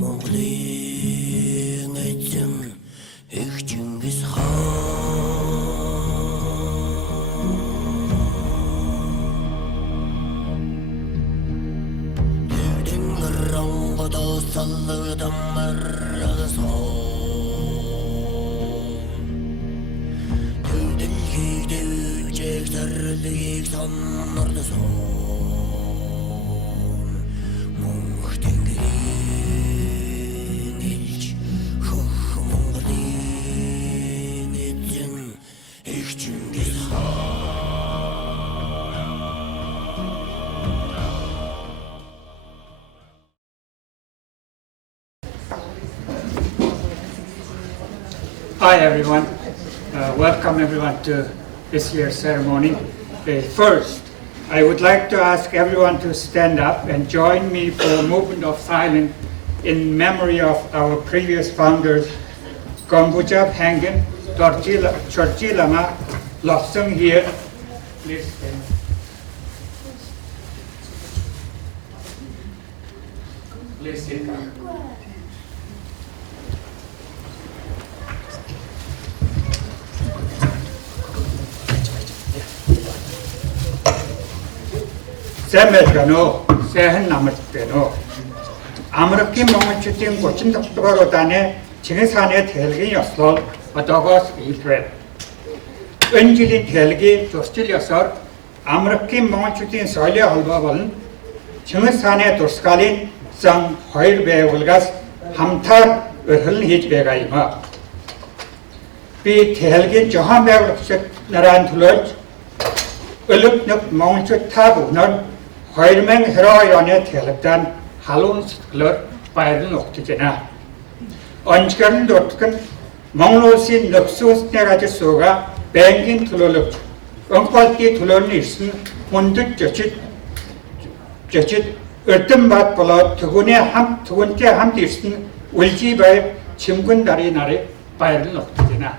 Mongolian Ejen Chinggis Khan Dildin garangada salladan marrason Dildin hidevcek sarlik sanarda son Hi everyone, welcome everyone to this year's ceremony. First, I would like to ask everyone to stand up and join me for a movement of silence in memory of our previous founders, Gombuja Hangen, Chorchilama, Lopsung here. Please stand. Please sit down. 세메르가노 세한나머테노 아무렇게 멍을치팅 고친 덕도가로 다네 징산의 텔기였어 어떠고스 이트레 은질인 텔기 조스틸여서 아무렇게 멍을치팅 설레 헐바벌은 징산의 도스칼린 성 허일베 울가스 함탈 흘리히베가 이마 비 텔기 저함베 나란 둘러지 을룩늑 멍을치 타부는 Hoirmeng heroine telektan halun sklor bayarın okticena. Onçkarın dortkan Mongolsin nüksus negacı soga bengin tuloluk. Onkolti tulolun irsin munduk geçit ırtım bat bola tugunte ham irsin ulci bay çimgun dari nari bayarın okticena.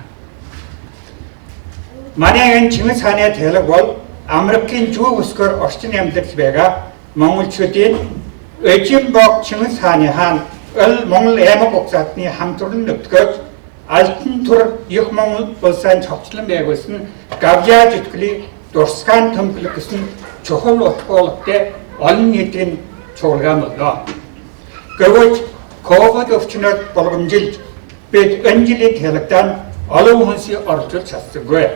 Maneyen Chinggis Khan의 telebol 아무렇게 주우스걸 어스티넴들스베가 몽골추딘 의진복 Chinggis Khan이 한 몽골 애먹옥사니 함투를 늑것 알튼투르 육몽골 볼산 접질을 매고 있은 가비아 짓글이 도스칸 텀플을 것은 조홀 옷골때 얼니tin 조울가 물러 그리고 고급 옵션을 볼금질 빛 은질이 대력단 얼음훈시 얼줄 찼은 거예요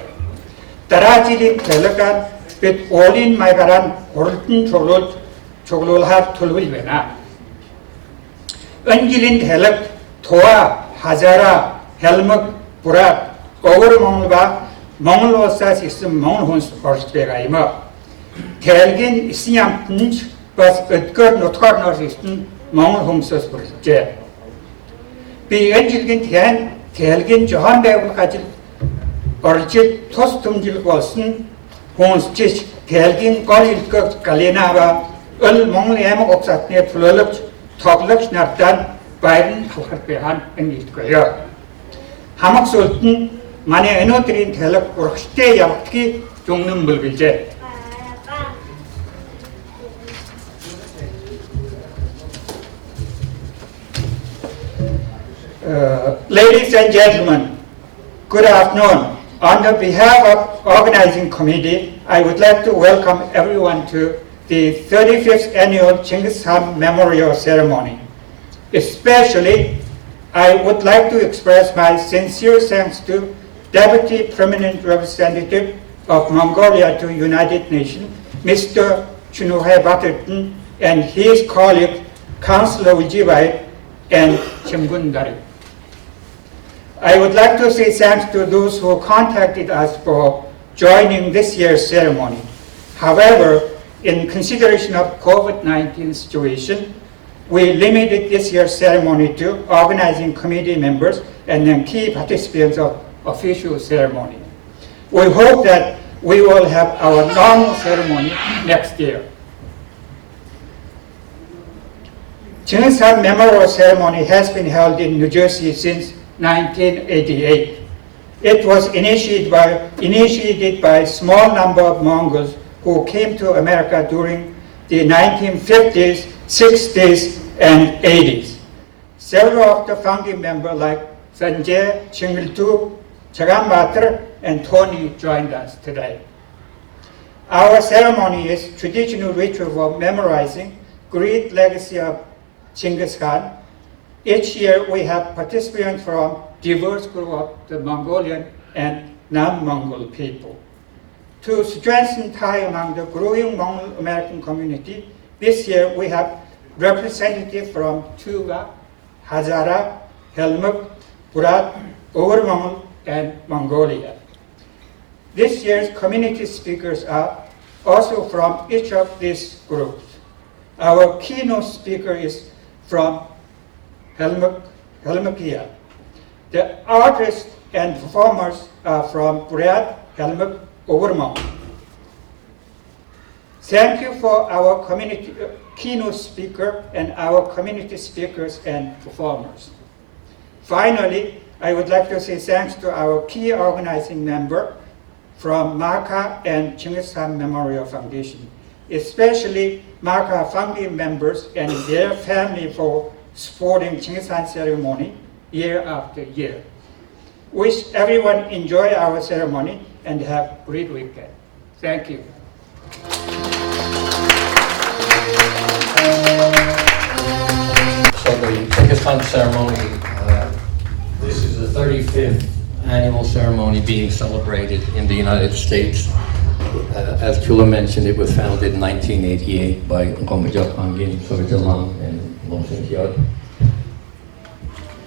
따라질이 대력단 빛 올인 마이가란 오르튼 조글할 툴윌베나 은질인 대력 토아 하자라 헬먹 부라 오거르 몽골바 몽골 오사스 있음 몽골 혼스 얼스베가 이마 대력인 있으냐 버스 으트거 노트거 노스 있음 몽골 홈스스 부르제 비 은질인 대력인 조한 배우까지 얼지 토스 tum질 것은 혼스치 대긴 거일거 갈레나바 을 몽골 애먹옥사트에 불러럽 턱럽 나르단 바이든 halharpehan engit거요 하막솔튼 만에 에너드린 대럽 고르시대 약기 종는 물길제 Ladies and gentlemen, good afternoon. On the behalf of organizing committee, I would like to welcome everyone to the 35th annual Chinggis Khan Memorial Ceremony. Especially, I would like to express my sincere thanks to Deputy Permanent Representative of Mongolia to United Nations, Mr. Chunuhe Baterton, and his colleague, Councillor Ujibai and Chimgundari. I would like to say thanks to those who contacted us for joining this year's ceremony. However, in consideration of COVID-19 situation, we limited this year's ceremony to organizing committee members and then key participants of official ceremony. We hope that we will have our normal ceremony next year. Chinggis Khan Memorial Ceremony has been held in New Jersey since 1988. It was initiated by a small number of Mongols who came to America during the 1950s, 60s, and 80s. Several of the founding members like Sanjay, Chingiltu, Chagan Batra, and Tony joined us today. Our ceremony is traditional ritual of memorizing great legacy of Chinggis Khan. Each year we have participants from diverse group of the Mongolian and non-Mongol people. To strengthen tie among the growing Mongol American community, this year we have representatives from Tuva, Hazara, Helmut, Burat, Ordos Mongols, and Mongolia. This year's community speakers are also from each of these groups. Our keynote speaker is from Helmutia. The artists and performers are from Burat, Helmut, Ordos Mongols. Thank you for our community keynote speaker and our community speakers and performers. Finally, I would like to say thanks to our key organizing member from MACA and Chinggis Khan Memorial Foundation, especially MACA founding members and their family for supporting Chinggis Khan ceremony year after year. Wish everyone enjoy our ceremony and have a great weekend. Thank you. So the Chinggis Khan ceremony, this is the 35th annual ceremony being celebrated in the United States. As Chula mentioned, it was founded in 1988 by Khubilai Khan and Mongol.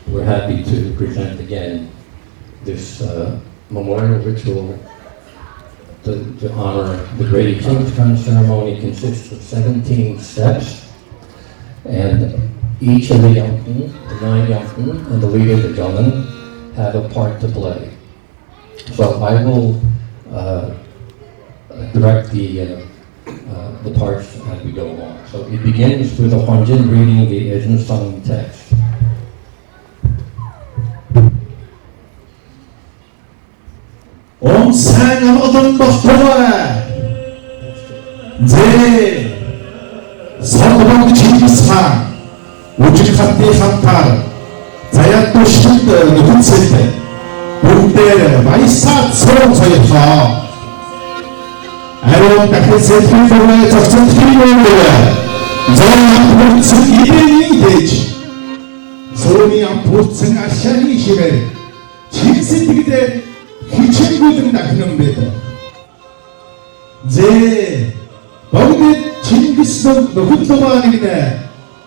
We're happy to present again this memorial ritual to honor the great Chinggis Khan ceremony. Consists of 17 steps, and each of the Yamkun, the 9 Yamkun, and the leader, the Gaman, have a part to play. So I will direct the parts as we go along. So it begins with a Hwanjin reading the Ejen Qoroo text. Om Sang Odon Baftoa Ze Sadabang Chinggis Khan Ujikati Khantar Zayato Shind Nukunsete Bukte Vaisat Sorong Sayatha Aron Takese Filme Chachon Filme Zayan Putsun Ideni Dej Soroni Putsun Ashani Shiver Chinggis 희친구들 낳는 배다. 제 거기에 칭기스도 너훈도가 아니네.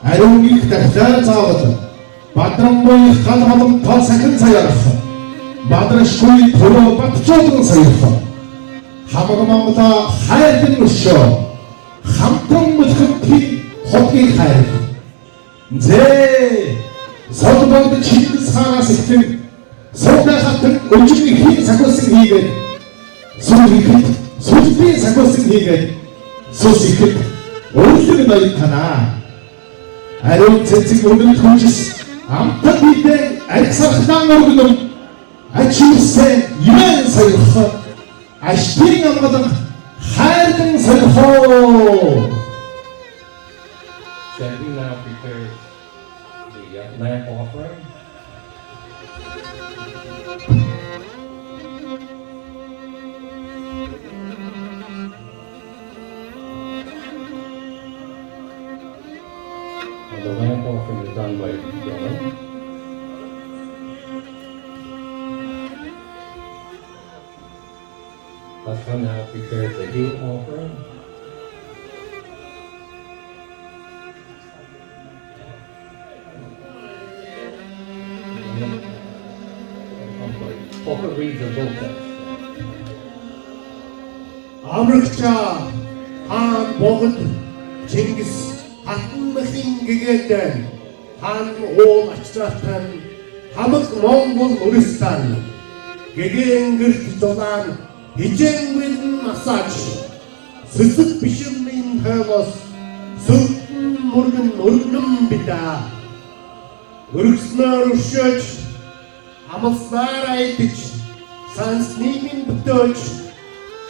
아롱이 그다다 자거든. 바트랑보이 칼하던 더 사큰 사야라서. 마드라시코이 도로 바트초등 사야라서. 하마가마마다 하야된 것이요. 함통무슨 피 호기 하야다. 제 서두방도 칭기스 하나씩 Soda 같은 온중이 흰 사고승 희게 소주비 사고승 희게 소시크 온중이 너희타나 아론 채찍 오늘 통지스 암타비대 알사크당으로도 아치우세 유엔사유허 아시팅아마당 하야등사유허. Sandy now prepares the lamp offering. The lamp offering is done by Dylan. Hassan now prepares the heel offering. Poker reads the book text. 아무르자 한 복은 징기스 한무슨 기계된 한오 마치라탄 함흑 몽골 우리스탄 기계eng을 조단 이쟁윈 마사지 스스 비심린 헤머스 술 모르는 비다 우르스나 우셔치 아무스나라이티치 산스니민 부터치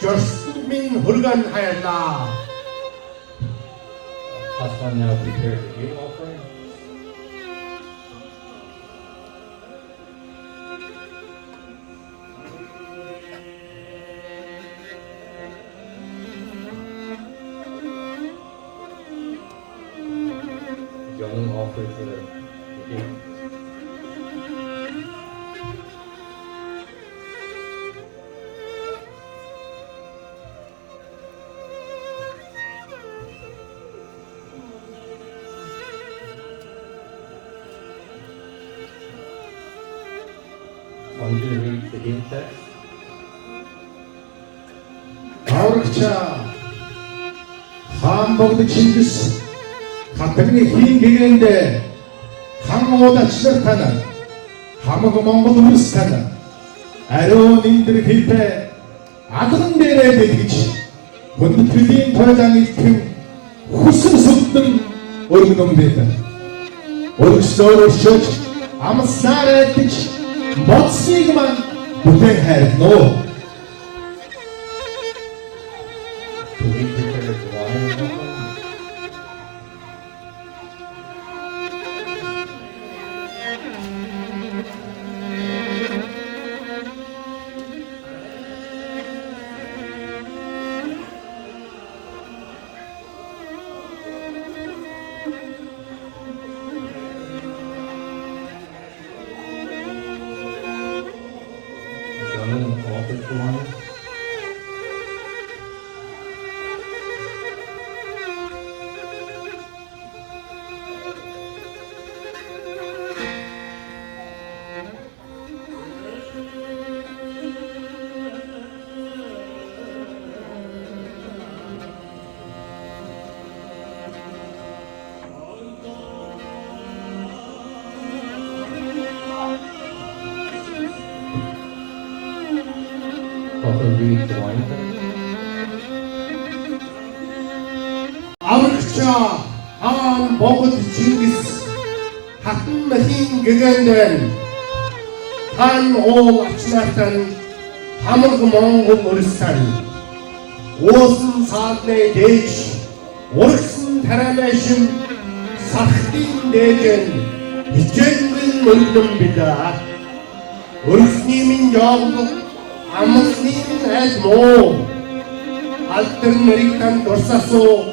저스민 홀간 하얄라. Hassan now prepares the heel offering. Want you to read the hymn text? 아우르차 한복의 칭기스 같은 게 흰 기계인데 항오다 치르타는 하모가 몽골 우르스타는 애로운 인들의 길패 아드는 데에 대기치 본드 틀린 도장이 틈 후스석등 얼굴놈대다 얼굴스도로 쇼치 아무 스나레 티치 멋지기만 부탱해 노 To be prepared to wine and welcome. Gentlemen, offer for wine. Offer read the wine text. 아우르차 한복의 칭기스 같은 흰 기계인데 한오 아치나탄 하모그 몽골 우르스탄 오슨 사드네 데이치 오르슨 테라메심 사흐딘 내전 이젠근 물름비다 우르스님인 영국 아무스님인 에스모 알뜰메리칸 돌사소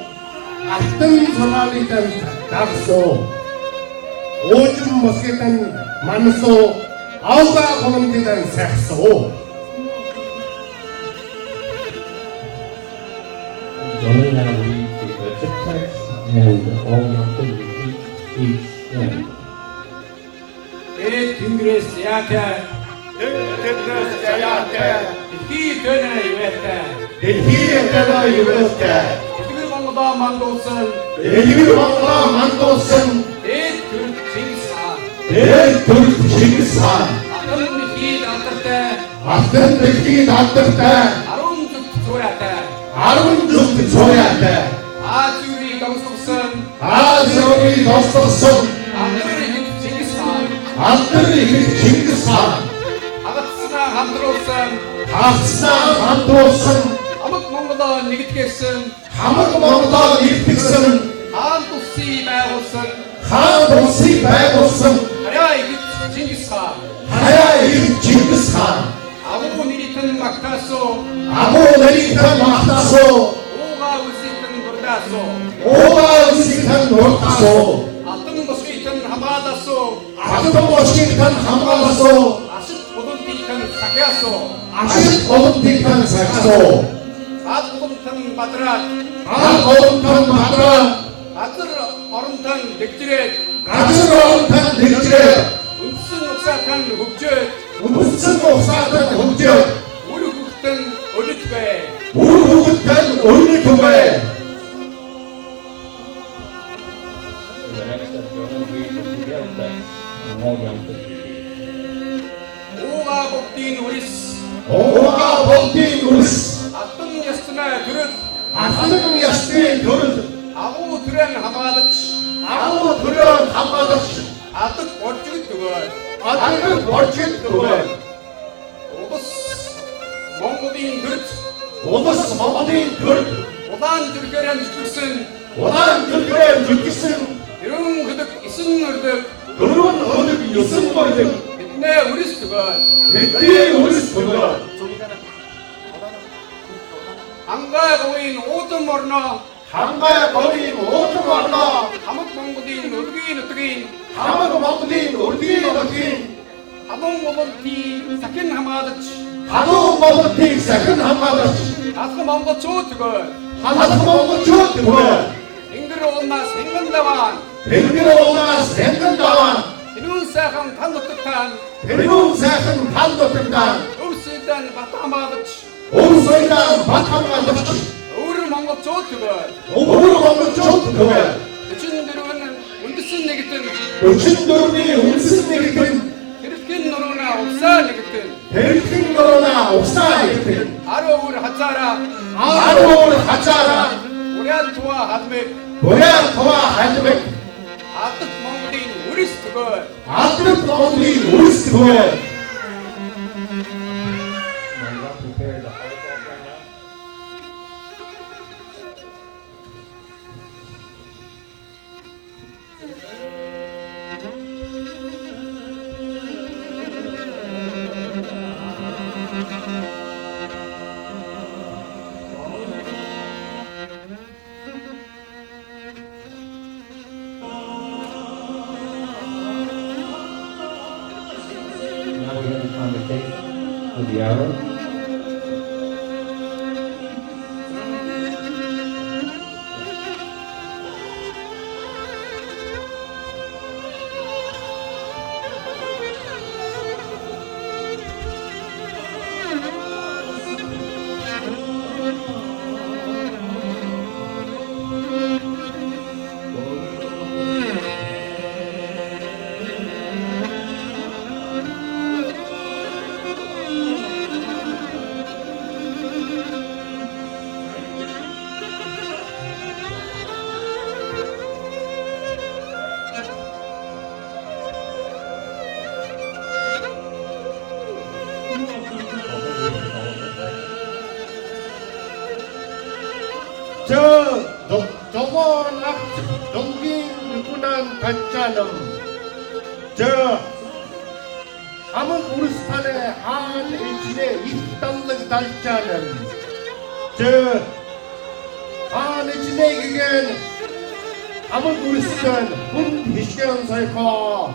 알뜰 소나리칸 닥소 오줌 머스게탄 만소 아우가 고놈디단 색소 Gentlemen, now read the worship text and all you have to repeat each hymn. Khubilai Chinggis Khan arun soyate Azuri dostosum Khubilai altri Chinggis Khan handrosun Amık Mongol'dan nigitkesin hamık Mongol'dan yırtıksın Khaan tusi bayolsun Khan dosi bayolsun Haya yigit Chinggis Khan haya yigit Chinggis Khan Abu niritin maktaso abu neritan mahtaso Oga usitin burdaso oba usitan nortaso Altın boşitin hamadaso adı boşitan hamalaso Aşık odun tikan sakyaso aşık olun tikan sakso At odun badrat al olun matra Atır oruntan diktiret 가지러 온탄 득제 Unsun uksakan hukcut 무슨 목사든 흑적 Ulu huktan ölütbe 우르후tan 올리토베 The next step, gentlemen, read the Khubilai text and all you have to repeat. Oga boktin uris 오가 복디 우르스 Attın yastına dürüt 아스는 야스틴 도르드 Avu düren hamadaç 아무 두려운 한마디씩 Atık orçuk dıgır 아들은 벌칙 두베 Obus Mongol'in dürüt 오버스 머머딘 도르드 Odan Türkeren tüksün 오단 들그레 들기슨 Yürün gıdık isin ırdık 그런 어느 유승 머리들 Ne uris dıgır 백디의 우르스 두베 Anga koyun odun orna 한가야 거리 모두 만나 Hamık Mongol'in ırgın ıtıgın 하마고 먹으니 놀기 먹긴 Adon olun ti sakin hamadaç 가도 먹은 틱 세컨 한마디씩 Askı Mongol çoğu dıgır 하나도 먹은 쭉 두베 İngir olmaz hengin davan 백비로 오나 생각다만 Yürün sakan tanıtıktan дан 대륙 세상 반도입니다. өвсөйдөн батамаагч 오소이다 바탕만 덮치 өвөр Монгол цоотгоо 오브로 먹는 좋고요. өчн дөрвөн үндэсэн нэгтэн 요친도르니 운승내기든 хэрэгхэн нурууна увсаа нэгтэн 벨킹거나 옥사이든 аруу өвөр хазаараа 아로울 하자라 уриад туа халмэг 뭐야 더와 할매 атт Монголын үрс төгөө 아들 너무리 우리스고요. Prepare the holocaust right now. Now we have the convocation of the hour. 저번 앞 동긴 누구난 간짜는 저 함은 우르스탄의 한 일진의 입당력 달자는 저한 일진의 기겐 함은 우르스탄 군 비시경 설커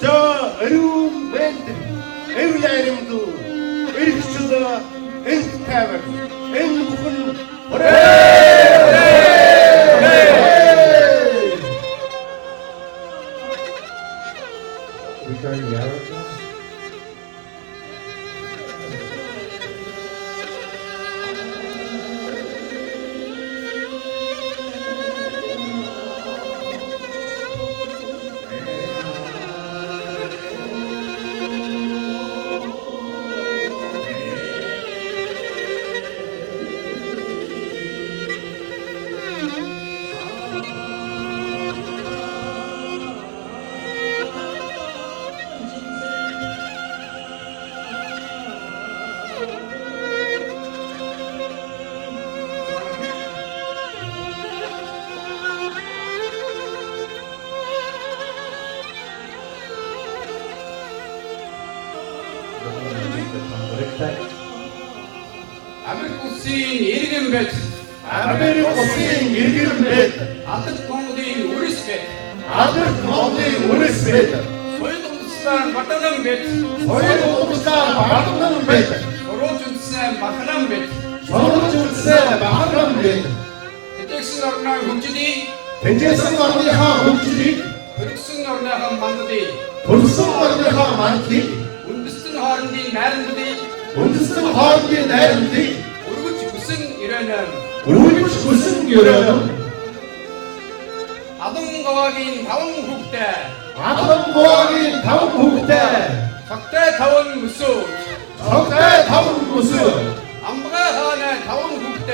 저 어려운 멘트 에울라이름도 일수다 엔타버 엔부분 Return the arrows now. 아메리코스인 일금 벳 아메리코스인 일기름뱃 атт Монголын үрс 벳 아들 너무리 우르스뱃 소유동산 баталан 벳 소유동사 마름뱃 소로준산 махалан 벳 서로줄세 마름뱃 대택신 орнаа хөгжлийн 대제성 언니하 묵주리 хөргсөн орныхаа манддыг 돌성 언니하 많기 үндэстэн хоорондын найрамдыг 운드스턴 하우기 내는디 өргөж хүсэн ирэнэ 우리 무슨 유령 адун говагийн 5 хүүхдээ 아tom 모하기 다음 후대 цагтай 5 өсөө 적대 다음 무슨 амбага хааны 5 хүүхдээ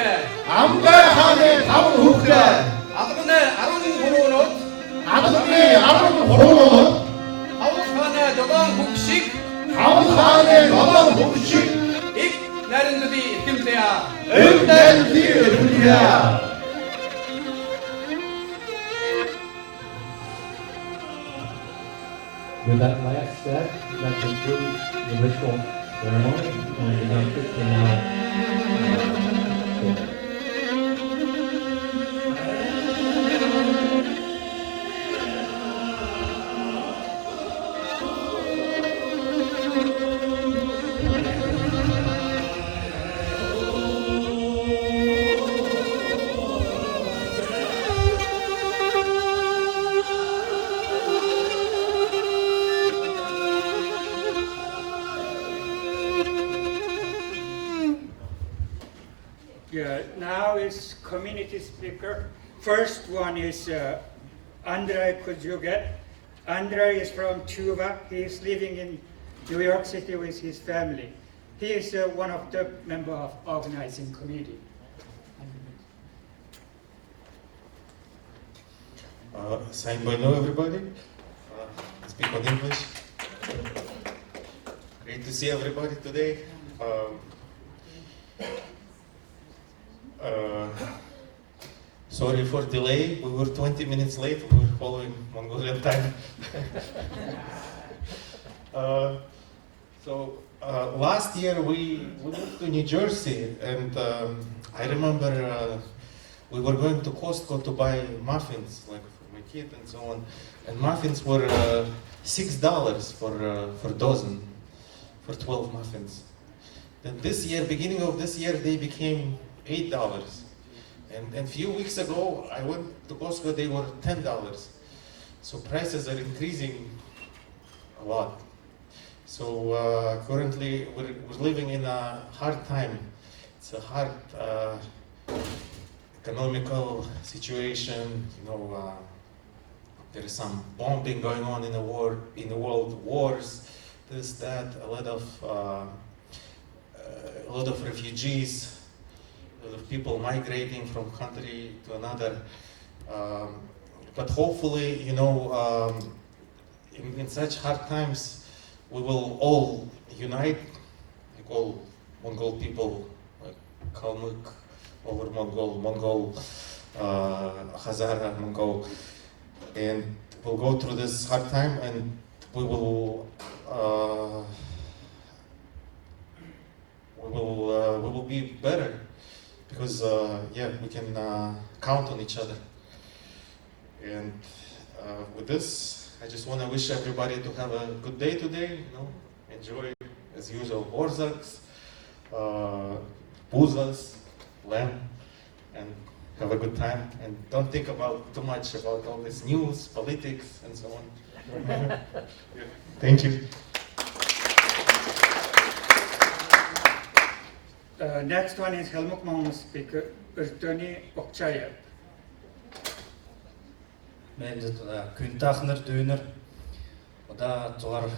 암가 하네 다음 후대 адганы 13 нот 아tom이 아tom 호로 хавс хааны 7 хүүгшиг 다음 하네 너만 혹시 их найрамдыг эрхэмлэе 은된 뒤에 With that last step, that concludes the ritual ceremony, and the youngsters can now community speaker. First one is Andrei Kujuget. Andrei is from Tuva. He is living in New York City with his family. He is one of the members of organizing committee. Сайн байна уу, everybody? Speak on English. Great to see everybody today. Sorry for delay. We were 20 minutes late. We were following Mongolian time. Last year we moved to New Jersey, and I remember we were going to Costco to buy muffins, like for my kid and so on. And muffins were $6 for a dozen, for 12 muffins. Then this year, beginning of this year, they became $8. And a few weeks ago, I went to Costco, they were $10. So prices are increasing a lot. So currently, we're living in a hard time. It's a hard economical situation. You know, there is some bombing going on in the world, wars, this, that, a lot of refugees, a lot of people migrating from country to another. But hopefully, you know, in such hard times, we will all unite, like all Mongol people, like Kalmyk, over Mongol, Hazara, Mongol, and we'll go through this hard time, and we will be better, because yeah, we can count on each other. And with this, I just want to wish everybody to have a good day today. You know, enjoy as usual orzaks, puzas, lamb, and have a good time. And don't think about too much about all this news, politics, and so on. Yeah. Thank you. Next one is Helmut Mongol speaker, Ertoni Okchayev. Мен күн тахныр дөнөр ода туар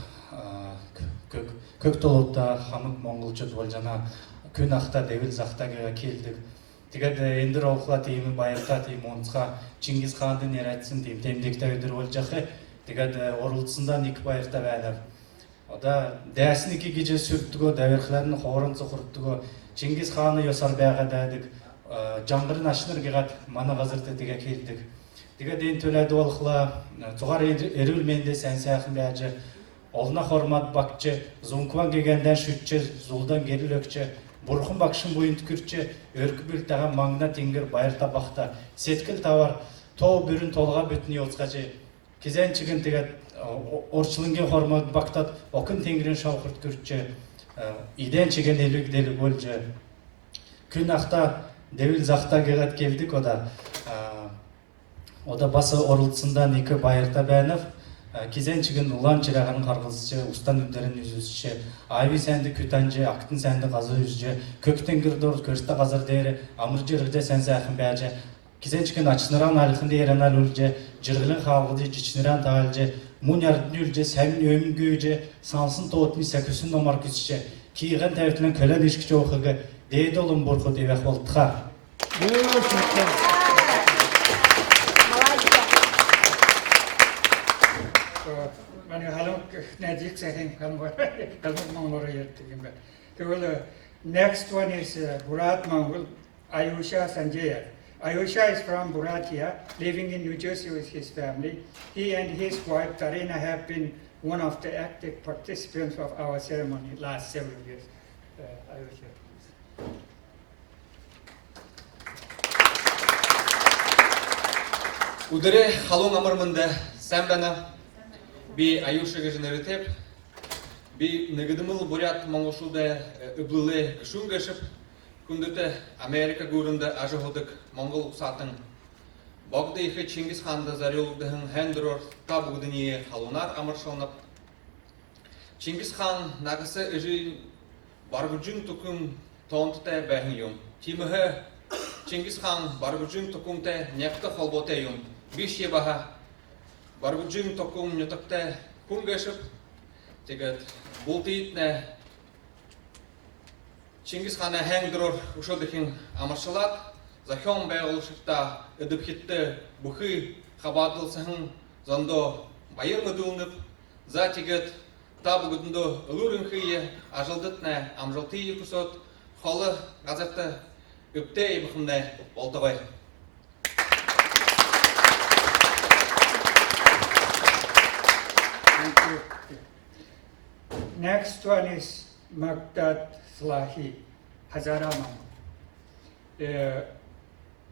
көк толута хамык монголчу болжана күн акта девил захтага келдик. Тэгээд эндер окла теми байырта теми онцга Chinggis Khan'дын эратсын тем темдекте өдөр болжахы. Тэгээд орултсундан ик байырта байнап. Ода дәсиники кеже сүрттүгө давырхларын хорун цохурттугө Chinggis Khan'ы ёсар байга дадык. Жаңгырын ашныр гегат мана газырты деге келдик. Тэгээд энэ төлөд болохла цугар эрүүл мэндэ сайн сайхан байж олна хормат багчы зункван гэгенден шүтчө зулдан гэрил өкчө бурхан багшын буйынт күрчө өркүбүл таган маңна тингер байырта бакта сеткил тавар тоо бүрүн толга бүтүн yoцгачы кизен чигин тэгээд орчулунген хормат бактат окун теңирин шавхырт күрчө иден чиген элүг делик болжы күн акта девил захта гегат келдик Ода басы орултсундан эки байырта бәнов, кизен чигин улан чырагын каргызчы, устан үддерин үзүзчү, айви сәнди күтанжы, актын сәнди казы үзжү, көктен кирдор, көрсті казыр дейри, амыржы рыгжы сәнсі ақын бәжі, кизен чигин ачныран алықын дейрен ал үлжі, жырғылын қалғыды, жичныран тағылжы, мун ярдын үлжі, сәмін өмін күйжі, сансын тоғытмы сәкүсін номар күсчі, кейген тәвітілін көлен ішкічі оқығы, дейді олым борқы дейвек болдыға. Next one is Burat Mongol, Ayusha Sanjaya. Ayusha is from Buratia, living in New Jersey with his family. He and his wife Tarina have been one of the active participants of our ceremony last several years. Ayusha. Удары халун амырмында сәмбәна би Аюша геженеретеп би негедимыл бурят монгошулда ыблылы кышун гашып күндөтө Америка гурында ажыгылдык монгол сатын багды ихе Chinggis Khan'да зарылдыгын хендерор табудыни халунар амыршонып Chinggis Khan нагысы ыжы баргыжын тукум тонтта бәһин юм тимеһе Chinggis Khan bargujun tokumte nekta holbote yum. Bishye baha bargujun tokum nyotakte kungeship. Teget bultitne Chinggis Khan'a hengdror uşodekin amarşalat. Zahyon beğoluşukta ediphitte buhi xabadılsahın zondo bayırmadığınıp zatiget tabugudunda ılurın hıye ajıldıtne amjıltıyı kusot xalı gazette üpte bıxımda oltağay. Thank you. Next one is Magdad Slahi, Hazaraman.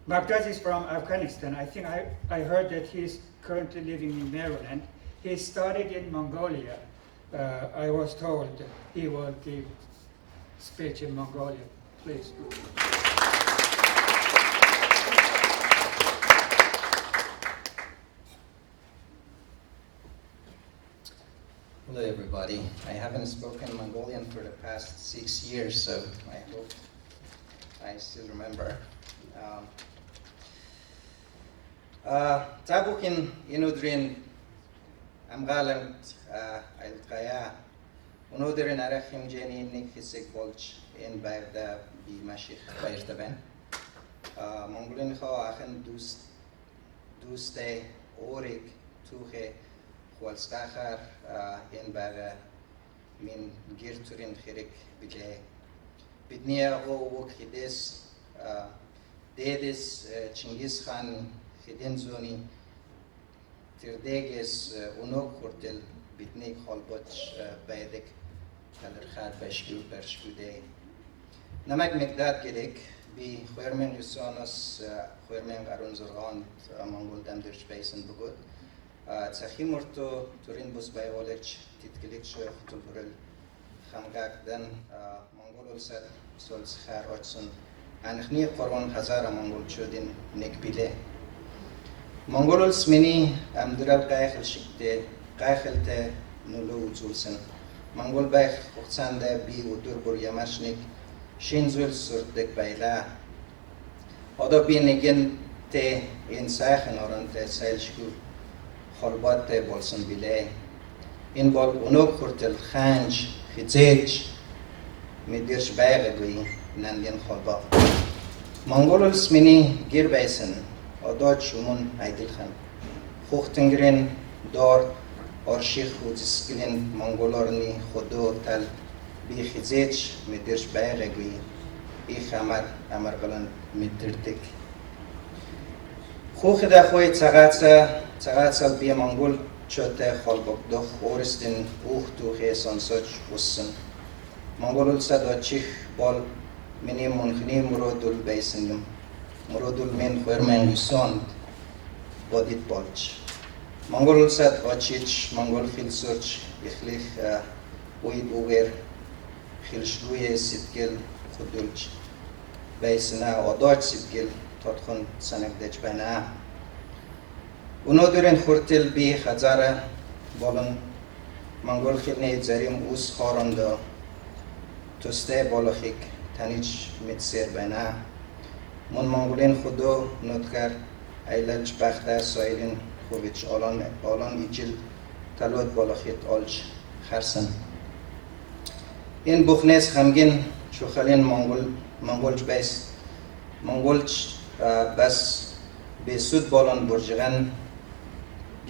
Magdad is from Afghanistan. I think I heard that he's currently living in Maryland. He studied in Mongolia. I was told he will give speech in Mongolia. Please. Hello everybody. I haven't spoken Mongolian for the past 6 years, so I hope I still remember. Tabukin inudrin amgalant altkaya unudrin arachim jeni nik hisik bolch in bagda bi mashikh bayrtaben. Mongolin kho achen duste orik tuche Walskachar in baga min girturin khirik bije bidnia o wokhides dedes Chinggis Khan khidin zoni tirdeges unok kurtel bitnik holboch baydek Darkhad bashku pershkude namak migdad gerek bi khwermen yusonos khwermen qarun zurgan Mongol damdirch basin bugud Tsahimurto Turin bus by Olech Titkilik Shef Tulburel Hamgakdan Mongol Ulsat Sols Khar Otsun Ankhni Qoron Hazara Mongol Chodin Nekbile Mongol Smini Amdural Kaikhel Shikte Kaichelte Nulu Zulsen Mongol Baikh Utsanda Bi Uturbur Yamashnik Shinzul Surdek Baila Odo Binigin Te in Sachen Orante Sailshku خلبات بولسن بله این بال اونو کرتل خنج خیزج میدیرش باغگوی نندین خلبات مونگول اسمینی گیر بیسن آداد شمون ایدل خن خوختنگرین دار آرشی خودسکلین مونگولارنی خودو تل بی خیزج میدیرش باغگوی ای خمر امرگلن میدیرتک خوخ دخوی تغاتسال بی مونگول چوته خالبک دخ اورستین اوخ توخی سانسوچ وسن مونگول صدا چیخ بال منی منخنی مرودول بیسنیم مرودول من خورمن یسوند بادید بالچ مونگول صد آچیچ مونگول خیل سوچ اخلیخ اوید اوگر خیلشلوی سیدگل خودولچ بیسنا آداچ سیدگل تادخون سنگ دچ بنا اونودرین خورتل بی خزاره بالن مونگول خیلی زریم اوس خارنده توسته بالخیک تنیچ میتسیر بنا من مونگولین خودو نوتکر ایلج بخته سایلین خوبیچ آلان ایجل تلوت بالخیت آلچ خرسن این بخنیس خمگین شوخلین مونگولچ بیس مونگولچ بس به سود بالان برجغن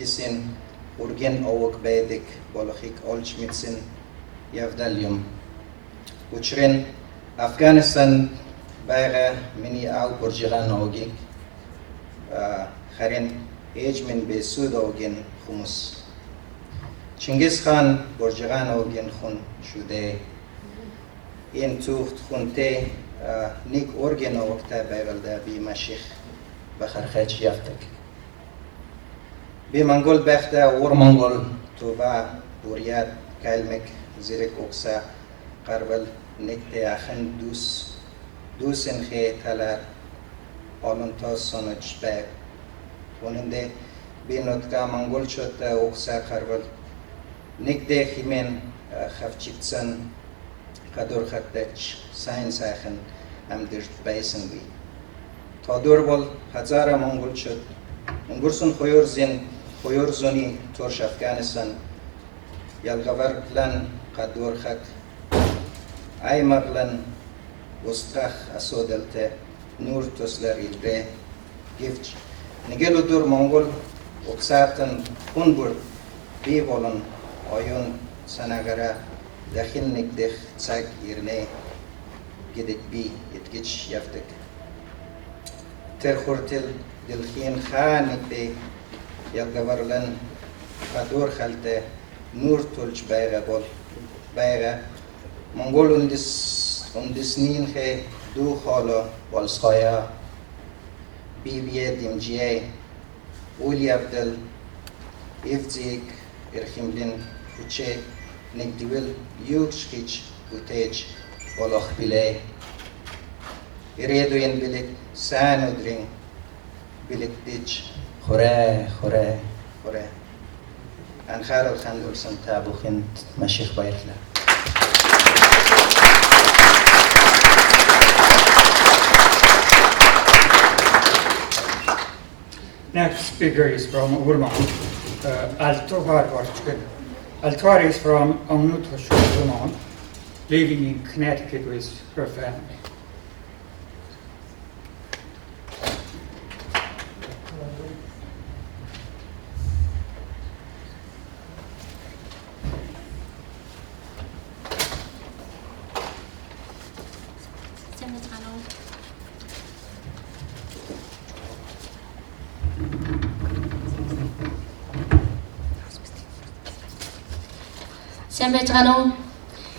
گسین اورگن اوک بیدک بالخیک آلچ میتسین یفدلیوم وچرین افغانستان باغ منی او برجغن اوگیک خرین ایج من به سود اوگن خموس چنگیز خان برجغن اوگن خون شده این توخت خونته نیک اورگن اوکتا بیغلده بی مشیخ بخرخچ یفتک بی منگول بخته اور منگول توبا بوریات کلمک زیرک اکسا قربل نکته اخن دوسن خی تلر آلون تا سانچ بیگ وننده بی نوتکا منگول شد اکسا قربل نکته خیمن خفچیتسن قدر خطچ ساینس اخن ام درد بیسن بی Tadurbol Hazara Mongol chut. Ungursun Khoyor Zoni Torsh Afghanistan. Yalgavar Lan Kadurkhak. Aymarlan Ustach Asodelte. Nur Tosler Ilbe. Gifch. Nigeludur Mongol Uksatan Unbur. Bivolon Oyun Sanagara. Dakhilnik Dech Zag Irne. Gidit Bi Itgich Yaftek. Terkhurtil Dilkhin Khaan Ikbe. Yalgavarlan Kadur Khalte. Nur Tulch Bayra Bol. Bayra. Mongol undis nin he du Holo Walskaya. Bibie Dimjie. Uli Abdel. Ivzik Irhimlin Uche. Nigdwil Yugskich Utej. Woloch Bilay. Ireduin Bilik Sanudring. Bilik Ditch. Hore. An Kharal Khandul Santabukhint Mashikh Bayrla. Next speaker is from Urman, Altovar Warchkin. Altovar is from Onutoshu, Urman, living in Connecticut with her family. Сайн байж байгаа нү?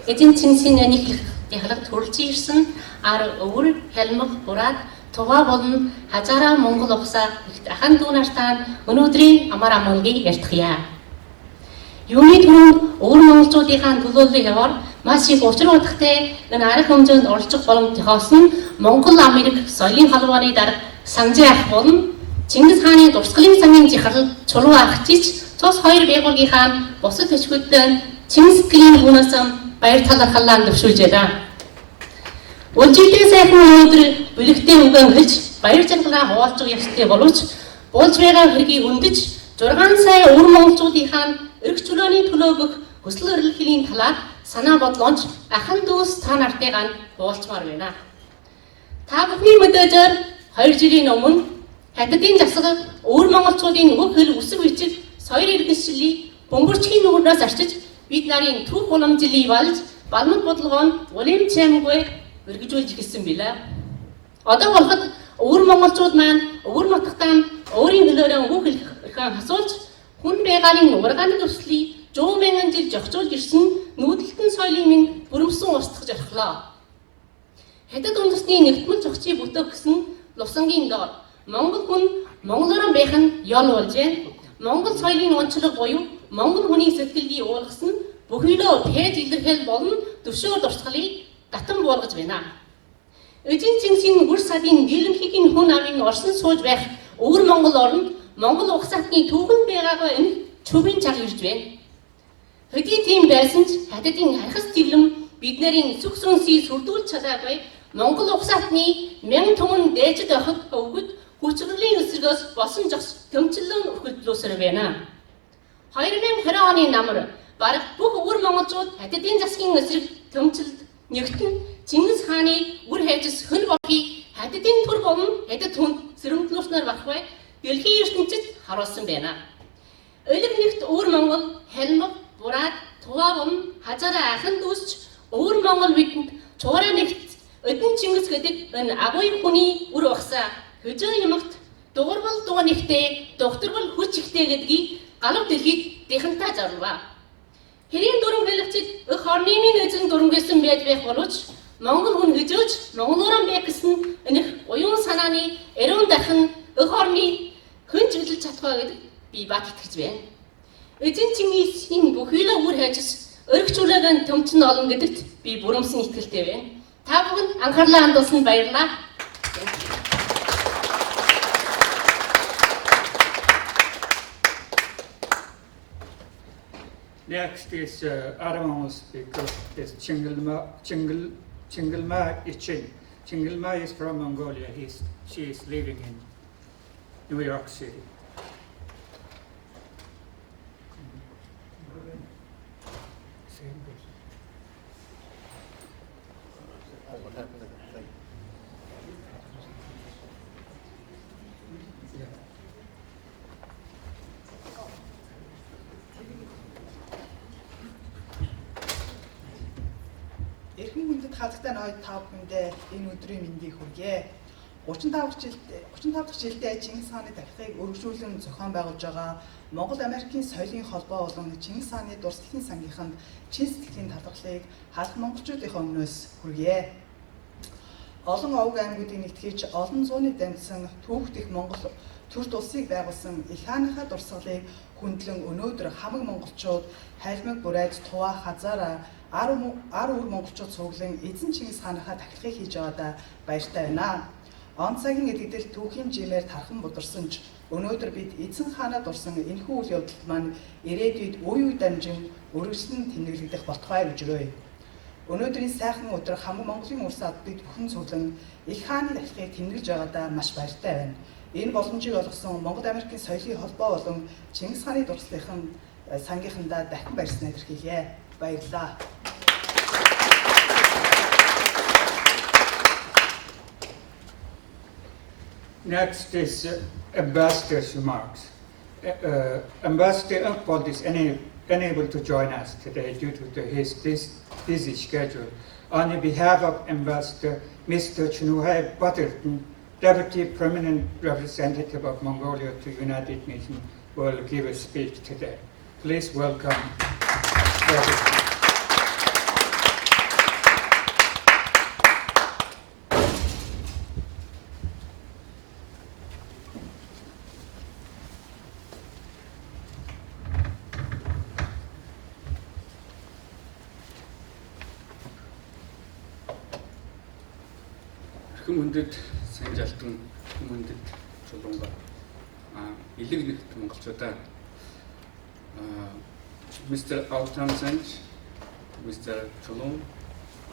Эзэн Чингисийн нэг яхалт төрөлжин ирсэн ар өвөр хялмаг бураад тугаа болон хажаараа Монгол ухсаа ахан дүү нартаа өнөөдрийн амар амгалгийг ярьтгая. Юуны түрүүнд өвөр монголчуудынхаа төлөөллөг яваар маш их учир утгатай энэ арга хэмжээнд оролцох боломжтойгоос нь Монгол Америк соёлын холбооны дарга санжээ ах болон Чингис хааны дурсгалын сангийн жихрал чулуу ахчиж цус хоёр байгуулгынхаа бусад төчгөдөө Чингис Кхан хүнээс баяр талархлаа дэвшүүлж байна. Үлжидээ сайхан өнөөдөр бүлэгтэй үгэн хэлж баяр жаргалаа хуваалцах ёстой боловч болж байгаа хэргийг үндэж 6 сая өвөр монголчуудынхаа эрх чөлөөний төлөө өгөх хүсэл эрмэлзлийн талаар санаа бодлооч ахан дүүс та нартайгаа хуваалцмаар байна. Та бүхний мэдээжээр 2 жилийн өмнө хятадын засаг өвөр монголчуудын үг хэл үсэг бичиг соёл иргэншилийг бөмбөрчгийн нүгнээс арчиж бид нарын түүх уламжлалыг болж балмад бодлогоонд улим чамгүй өргөжүүлж гисэн билээ. Одоо болоход өвөр монголчууд маань өвөр нутагтаа өөрийн хөлөөрөө үг хэлхээ асуулж хүн байгалийн ургааны төслийг 100 мянган жил зохицуулж ирсэн нүүдэлтэн соёлын минь бүрэмсэн устгах зорилгоо. Хятад үндэсний нэгтгэл зохицыг бүтээх гэсэн лувсангийн доор Монгол хүн монголоор байх нь ёл болж байна. Монгол соёлын онцлог буюу Монгол хүний сэтгэлийг уулгасан бүхэлөө пэд илэрхийл болон төвшөөр дурсгалыг татан буулгаж байна. Эзэн Чингисийн бүр садын дийлэнхийн хүн амын орсон сууж байх өвөр Монгол оронд Монгол угсаатны түүхэнд байгаагаа энэ чөвийн цаг ирж байна. Хэдий тийм байсан ч хятадын хархас тэглэм бид нарын сүх сүнсийг сүрдүүлж чадаагүй Монгол угсаатны мянган түмэн дээжид охид өвгөд хүчрлийн эсрэгээс босон жогс төмчлөн өрхөлдлөөсөр байна. 2020 оны намар бараг бүх өвөр монголчууд хятадын засгийн эсрэг төмчилд нэгтэн Чингис хааны үр хайжс хэн болохыг хятадын төр болон хятад хүнд сэрэмтлүүлснээр баггүй дэлхийн ертөнцид харуулсан байна. Элэг нэгт өвөр монгол хялмаг бураад туваа болон хажаараа ахан дүүсч өвөр монгол бидэнд чуураа нэгт эдэн Чингис гэдэг энэ агуй хүний үр ухсаа хөжөө юмгт дуурвал дуу нэгтэй докторвол хүч ихтэй гэдгийг галав дэлхийд дэхэнтэй зарлаа. Хэрийн дүрм хэлэгчид өх орны минь эзэн дүрмгээсэн байж байх боловч Монгол хүн хөжөөж монголоор байх гэсэн энэх уян санааны эрүүн дахин өх орны хүн чиглэж чадхаа гэдэг би бат итгэж байна. Эзэн Чингисийн бүхэлээ үр хайжс өргөжүүлэн төмчн олон гэдэгт би бүрэмсэн итгэлтэй байна. Та бүхэнд анхаарлаа хандуулсанд баярлалаа. Next is Araman speaker is Chinggis Ejen Chinggis is from Mongolia. She is living in New York City. Эрхэм хүндэт хазагтай ноёд тав хүндээ энэ өдрийн мэндийг хүргэе. 35 дахь жилдээ Чингис хааны тарихыг өргөжүүлэн зохион байгуулж байгаа Монгол Америкийн соёлын холбоо болон Чингис хааны дурсгалын сангийнханд чин сэтгэлийн талархлыг халах монголчуудынхаа өмнөөс хүргэе. Олон овг аймагуудыг нэгтгэж олон зууны дамжсан түүхт их Монгол төр улсыг байгуулсан их хааныхаа дурсгалыг хүндлэн өнөөдөр хамаг монголчууд хайлмаг бүрайд туваа хазаараа ар үр монголчууд цуглан эзэн Чингис хаанахаа тахилгыг хийж байгаадаа баяртай байна. Он цагийн эдгэдэл түүхийн жимээр тархан бударсан ч өнөөдөр бид эзэн хаанаа дурсан энэхүү үйл явдал маань ирээдүйд үе үе дамжин өргөжлөн тэмдэглэгдэх болтугай гэж өрөөе. Өнөөдрийн сайхан өдөр хамаг Монголын улс аддыг бүхэн цуглан их хааны тахилгыг тэмдэглэж байгаадаа маш баяртай байна. Энэ боломжийг олгосон Монгол Америкийн соёлын холбоо болон Чингис хааны дурсгалын сангийнхандаа дахин баярснаа илэрхийлье. Баярлалаа. Next is Ambassador's remarks. Ambassador Unkbold is unable to join us today due to his busy schedule. On behalf of Ambassador Mr. Khubilai Khan, Deputy Permanent Representative of Mongolia to United Nations, will give a speech today. Please welcome. Хүндэт сайн жалтан хүндэт чулуунга илэг нэгт монголчуудаа Mr. Altan Sanj, Mr. Chulung,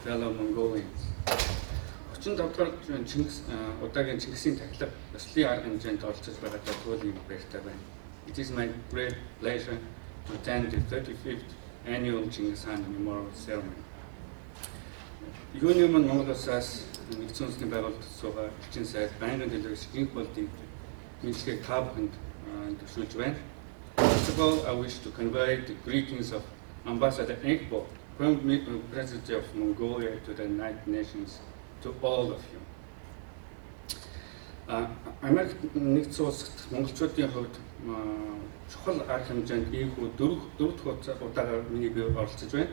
fellow Mongolians. 35 дахь Чингис удаагийн Чингисийн тахилга ёслолын арга хэмжээнд оролцож байгаадаа туйлын баяртай байна. It is my great pleasure to attend the 35th annual Chinggis Khan Memorial Ceremony. Юуны өмнө Монгол улсаас нэгдсэн үндэсний байгууллагад суугаа элчин сайд байнгын дэлгэрч инх болдын мэдлэгийг та бүхэнд төсөөлж байна. First of all, I wish to convey the greetings of Ambassador Inkbo, President of Mongolia, to the United Nations, to all of you. Америк нэгдсэн улсад монголчуудын хувьд чухал арга хэмжээнд ийхүү дөрөв удаагаар миний бие оролцож байна.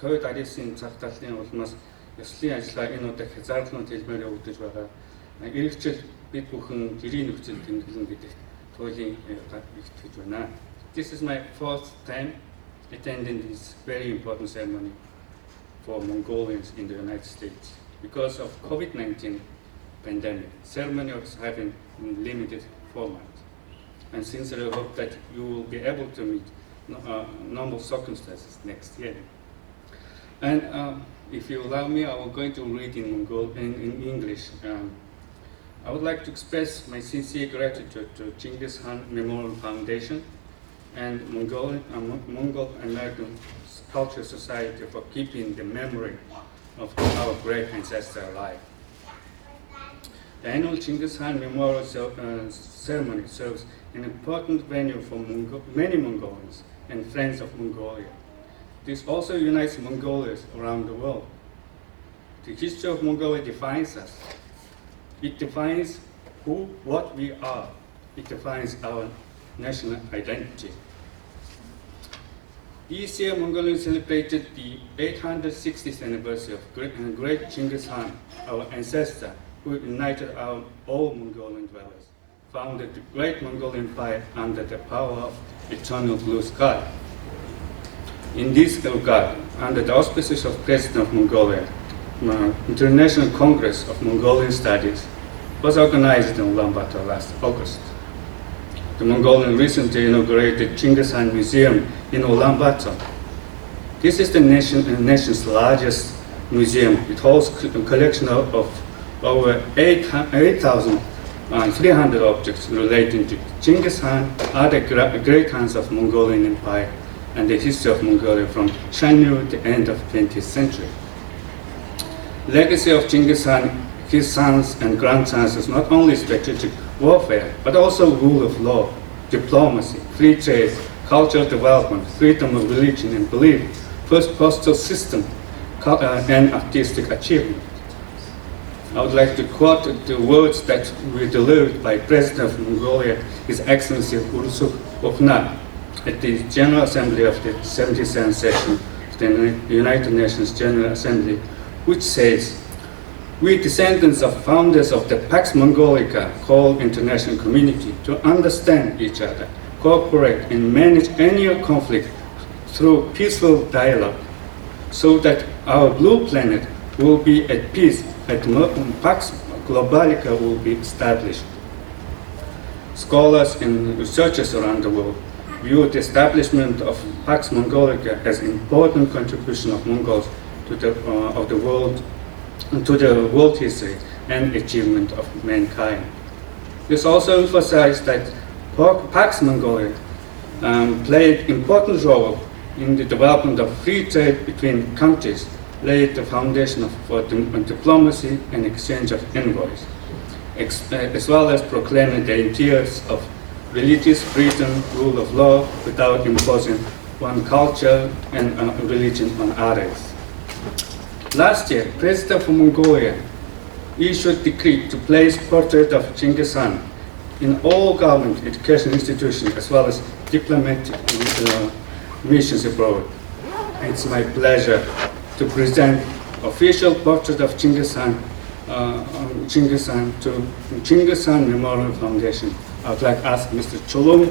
COVID-19 цаг талын улмаас ёслолын ажлаа энэ удаа хязгаарлалт хэлбэрээр явагдаж байгаа. Иргэжил бид бүхэн гэрийн нөхцөл тэмдэглэн гэдэг туйлын гад итгэж байна. This is my fourth time attending this very important ceremony for Mongolians in the United States. Because of COVID-19 pandemic, ceremony was having limited format. And sincerely hope that you will be able to meet normal circumstances next year. And if you allow me, I will going to read in English. I would like to express my sincere gratitude to Chinggis Khan Memorial Foundation and Mongol American Cultural Society for keeping the memory of our great ancestor alive. The annual Chinggis Khan Memorial Ceremony serves an important venue for many Mongolians and friends of Mongolia. This also unites Mongolians around the world. The history of Mongolia defines us. It defines what we are. It defines our national identity. This year, Mongolians celebrated the 860th anniversary of great Chinggis Khan, our ancestor, who united all Mongolian dwellers, founded the great Mongol Empire under the power of eternal blue sky. In this regard, under the auspices of President of Mongolia, International Congress of Mongolian Studies was organized in Ulaanbaatar last August. The Mongolian recently inaugurated Chinggis Khan Museum in Ulaanbaatar. This is the nation's largest museum. It holds a collection of over 8,300 objects relating to Chinggis Khan, other great Khans of Mongolian Empire, and the history of Mongolia from Shanyu to the end of 20th century. Legacy of Chinggis Khan, his sons and grandsons is not only strategic warfare, but also rule of law, diplomacy, free trade, cultural development, freedom of religion and belief, first postal system, and artistic achievement. I would like to quote the words that were delivered by President of Mongolia, His Excellency Ursuk Okna, at the General Assembly of the 77th session of the United Nations General Assembly, which says, "We descendants of founders of the Pax Mongolica call international community to understand each other, cooperate and manage any conflict through peaceful dialogue, so that our blue planet will be at peace and Pax Globalica will be established." Scholars and researchers around the world view the establishment of Pax Mongolica as an important contribution of Mongols to the world history and achievement of mankind. This also emphasized that Pax Mongolia played an important role in the development of free trade between countries, laid the foundation for diplomacy and exchange of envoys, as well as proclaiming the ideas of religious freedom, rule of law, without imposing one culture and religion on others. Last year, President of Mongolia issued a decree to place portrait of Chinggis Khan in all government education institutions as well as diplomatic missions abroad. It's my pleasure to present official portrait of Chinggis Khan to Chinggis Khan Memorial Foundation. I would like to ask Mr. Cholung.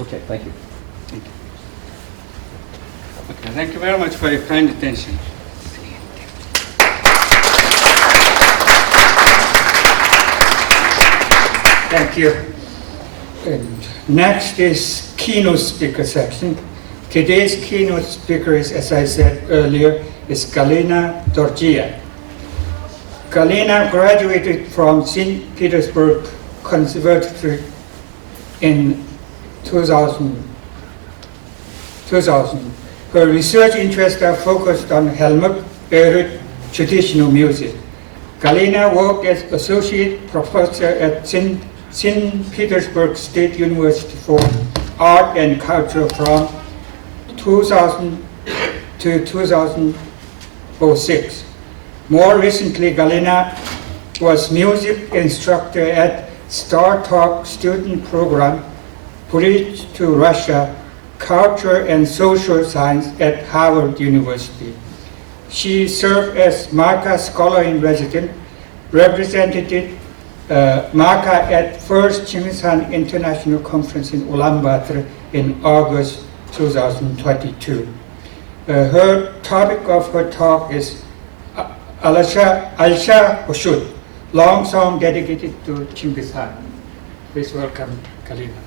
Okay, thank you. Okay, thank you very much for your kind attention. Thank you. And next is keynote speaker section. Today's keynote speaker is, as I said earlier, is Galina Dorjia. Galina graduated from St. Petersburg Conservatory in 2000. Her research interests are focused on Kalmyk Beirut traditional music. Galina worked as associate professor at St. Petersburg State University for Art and Culture from 2000 to 2006. More recently, Galina was music instructor at StarTalk student program, Bridge to Russia, Culture and Social Science at Harvard University. She served as MACA Scholar in Residence, represented MACA at First Chinggis Khan International Conference in Ulaanbaatar in August 2022. Her topic of her talk is Alsha Oshud, long song dedicated to Chinggis Khan. Please welcome Galina.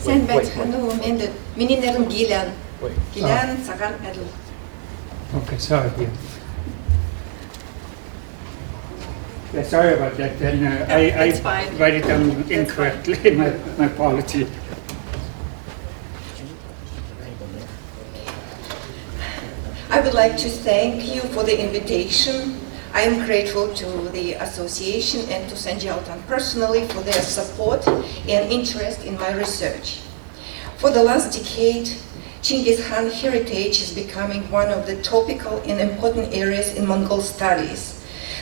Сайн байцгаана уу? Миний нэр нь Гилян. Гилян цагаан адил. Okay, sorry. Yeah, sorry about that. Then I write it down incorrectly. My apology. I would like to thank you for the invitation. I am grateful to the association and to Sanjay Altan personally for their support and interest in my research. For the last decade, Chinggis Khan heritage is becoming one of the topical and important areas in Mongol studies.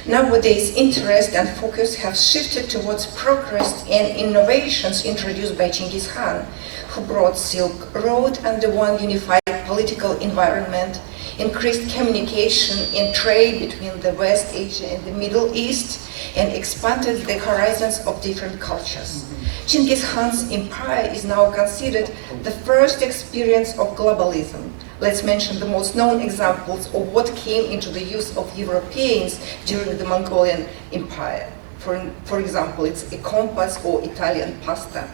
Nowadays, interest and focus have shifted towards progress and innovations introduced by Chinggis Khan, who brought Silk Road under one unified political environment, increased communication and trade between the West Asia and the Middle East, and expanded the horizons of different cultures. Chinggis Khan's empire is now considered the first experience of globalism. Let's mention the most known examples of what came into the use of Europeans during the Mongolian Empire. For example, it's a compass or Italian pasta.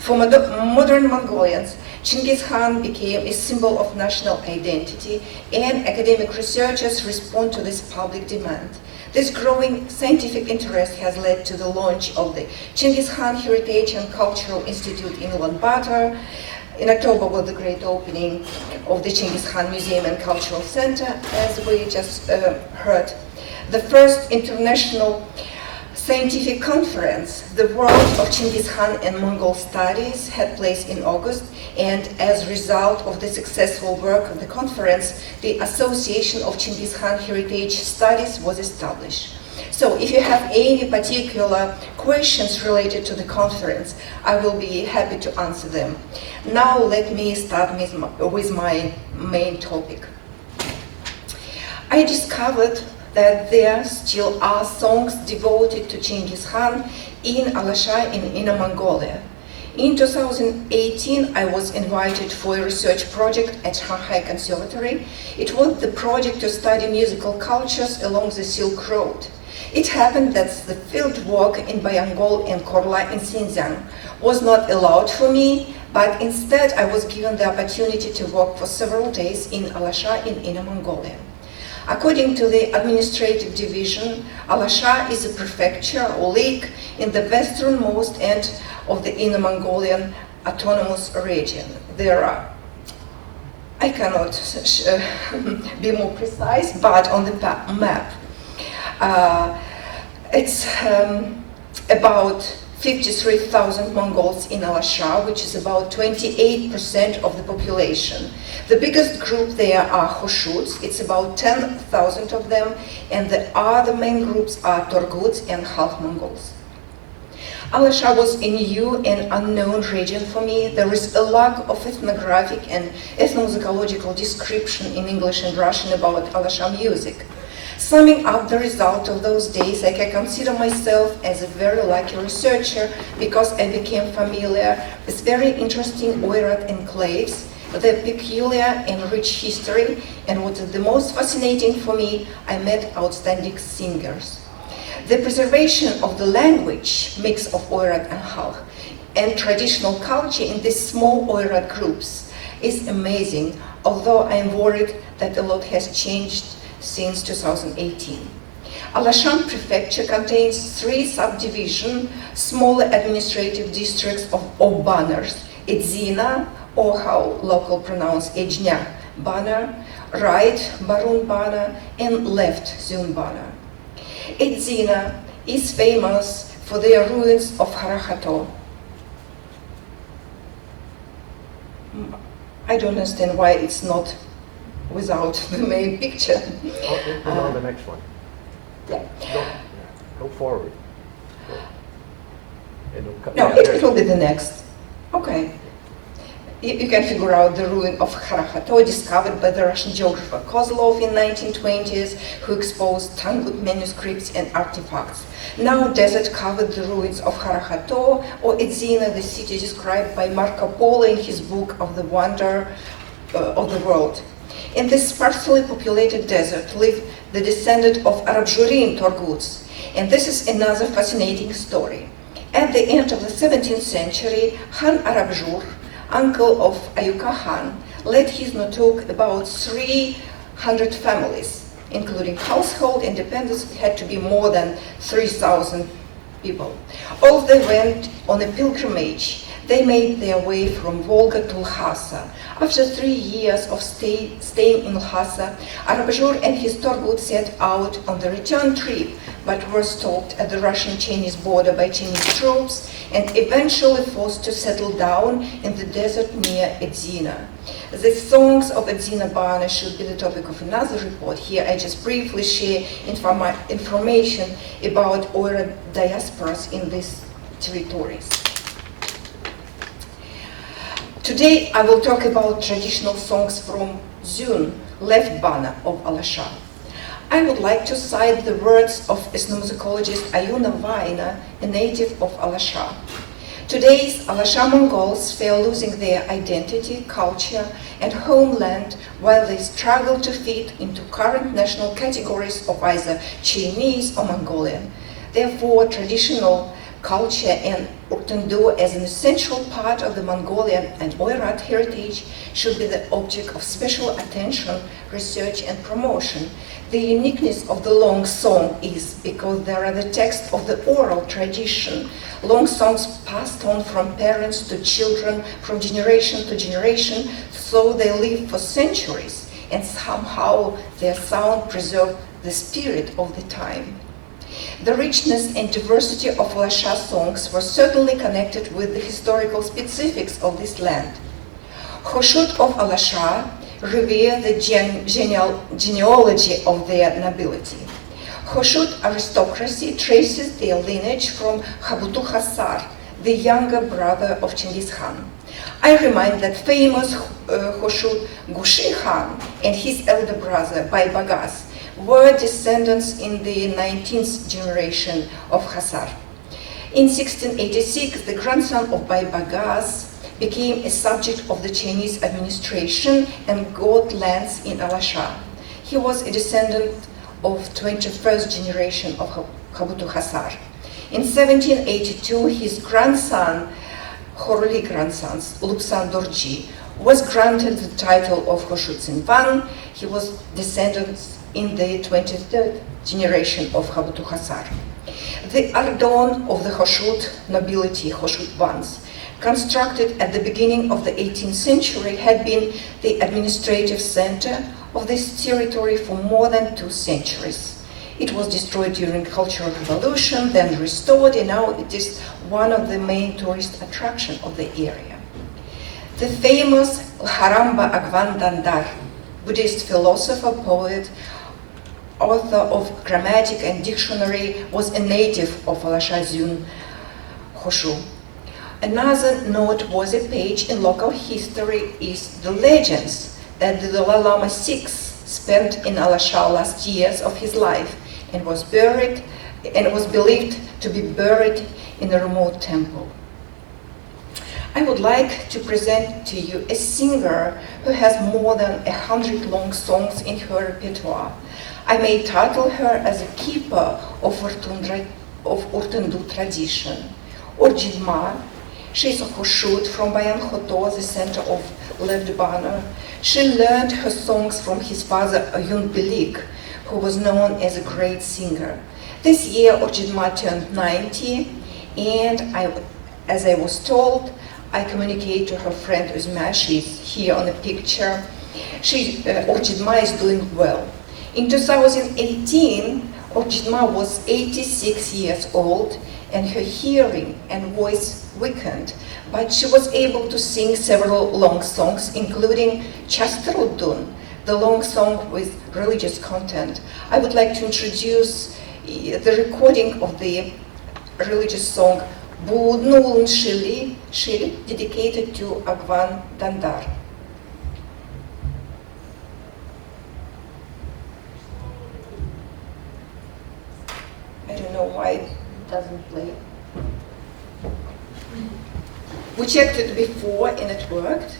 For modern Mongolians, Chinggis Khan became a symbol of national identity, and academic researchers respond to this public demand. This growing scientific interest has led to the launch of the Chinggis Khan Heritage and Cultural Institute in Ulaanbaatar. In October was the great opening of the Chinggis Khan Museum and Cultural Center, as we just heard. The first international scientific conference, The World of Chinggis Khan and Mongol Studies, had place in August, and as a result of the successful work of the conference, the Association of Chinggis Khan Heritage Studies was established. So if you have any particular questions related to the conference, I will be happy to answer them. Now let me start with my main topic. I discovered that there still are songs devoted to Chinggis Khan in Alasha in Inner Mongolia. In 2018, I was invited for a research project at Shanghai Conservatory. It was the project to study musical cultures along the Silk Road. It happened that the field work in Bayangol and Korla in Xinjiang was not allowed for me, but instead I was given the opportunity to work for several days in Alasha in Inner Mongolia. According to the administrative division, Alasha is a prefecture or lake in the westernmost end of the Inner Mongolian autonomous region. There are, I cannot be more precise, but on the map, it's about 53,000 Mongols in Alasha, which is about 28% of the population. The biggest group there are Khoshuts, it's about 10,000 of them, and the other main groups are Torguts and half Mongols. Alasha was a new and unknown region for me. There is a lack of ethnographic and ethnomusicological description in English and Russian about Alasha music. Summing up the result of those days, I can consider myself as a very lucky researcher because I became familiar with very interesting oirat enclaves, their peculiar and rich history, and what is the most fascinating for me, I met outstanding singers. The preservation of the language, mix of oirat and halch, and traditional culture in these small oirat groups is amazing, although I am worried that a lot has changed since 2018. Alashan prefecture contains 3 subdivisions, smaller administrative districts of banners: Edzina, or how local pronounce Ejnya Banner, right Barun Banner, and left Zun Banner. Edzina is famous for their ruins of Harakhato. I don't understand why it's not without the main picture. On the next one. Yeah. Go forward. No, it will be the next. Okay. You can figure out the ruin of Harakhato, discovered by the Russian geographer Kozlov in 1920s, who exposed Tangut manuscripts and artifacts. Now desert covered the ruins of Harakhato, or Edzina, the city described by Marco Polo in his book of the Wonder of the World. In this sparsely populated desert lived the descendant of Arabjurin Torguts, and this is another fascinating story. At the end of the 17th century, Khan Arabjur, uncle of Ayuka Khan, led his notuk about 300 families, including household independence. It had to be more than 3,000 people. All they went on a pilgrimage. They made their way from Volga to Lhasa. After 3 years of staying in Lhasa, Arabajur and his Torgut set out on the return trip, but were stopped at the Russian-Chinese border by Chinese troops and eventually forced to settle down in the desert near Edzina. The songs of Edzina Bana should be the topic of another report. Here I just briefly share information about Oirat diasporas in these territories. Today I will talk about traditional songs from Zun, left Bana of Alasha. I would like to cite the words of ethnomusicologist Ayuna Vaina, a native of Alasha. Today's Alasha Mongols fear losing their identity, culture, and homeland while they struggle to fit into current national categories of either Chinese or Mongolian. Therefore, traditional culture and Urtundu as an essential part of the Mongolian and Oirat heritage should be the object of special attention, research, and promotion. The uniqueness of the long song is because they are the text of the oral tradition. Long songs passed on from parents to children, from generation to generation, so they live for centuries, and somehow their sound preserves the spirit of the time. The richness and diversity of Alasha songs were certainly connected with the historical specifics of this land. Khoshut of Alasha revere the genealogy of their nobility. Khoshut aristocracy traces their lineage from Khabutu Khasar, the younger brother of Chinggis Khan. I remind that famous Khoshut Gushi Khan and his elder brother Bai Bagas were descendants in the 19th generation of Khasar. In 1686, the grandson of Bai Bagas became a subject of the Chinese administration and got lands in Alasha. He was a descendant of 21st generation of Khabutu Khasar. In 1782, his grandson, Khoroli grandsons, Lupsan Dorji, was granted the title of Khoshut Sinvan. He was descendant in the 23rd generation of Khabutu Khasar. The Ardon of the Khoshut nobility, Khoshut Vans, constructed at the beginning of the 18th century, had been the administrative center of this territory for more than 2 centuries. It was destroyed during the Cultural Revolution, then restored, and now it is one of the main tourist attractions of the area. The famous Haramba Agvan Dandar, Buddhist philosopher, poet, author of grammatic and dictionary, was a native of Alasha Zun Khoshu. Another noteworthy page in local history is the legends that the Dalai Lama VI spent in Alasha last years of his life and was believed to be buried in a remote temple. I would like to present to you a singer who has more than 100 long songs in her repertoire. I may title her as a keeper of Urtundu tradition. Orjidma, she is a Khoshut from Bayan Khoto, the center of left Bana. She learned her songs from his father Ayun Belik, who was known as a great singer. This year Orjidma turned 90, and as I was told, I communicate to her friend Uzma. She's here on the picture. Orjidma is doing well. In 2018, Orjidma was 86 years old, and her hearing and voice weakened, but she was able to sing several long songs, including Chastrudun, the long song with religious content. I would like to introduce the recording of the religious song Budnulun Shili, dedicated to Agvan Dandar. I don't know why it doesn't play. We checked it before and it worked.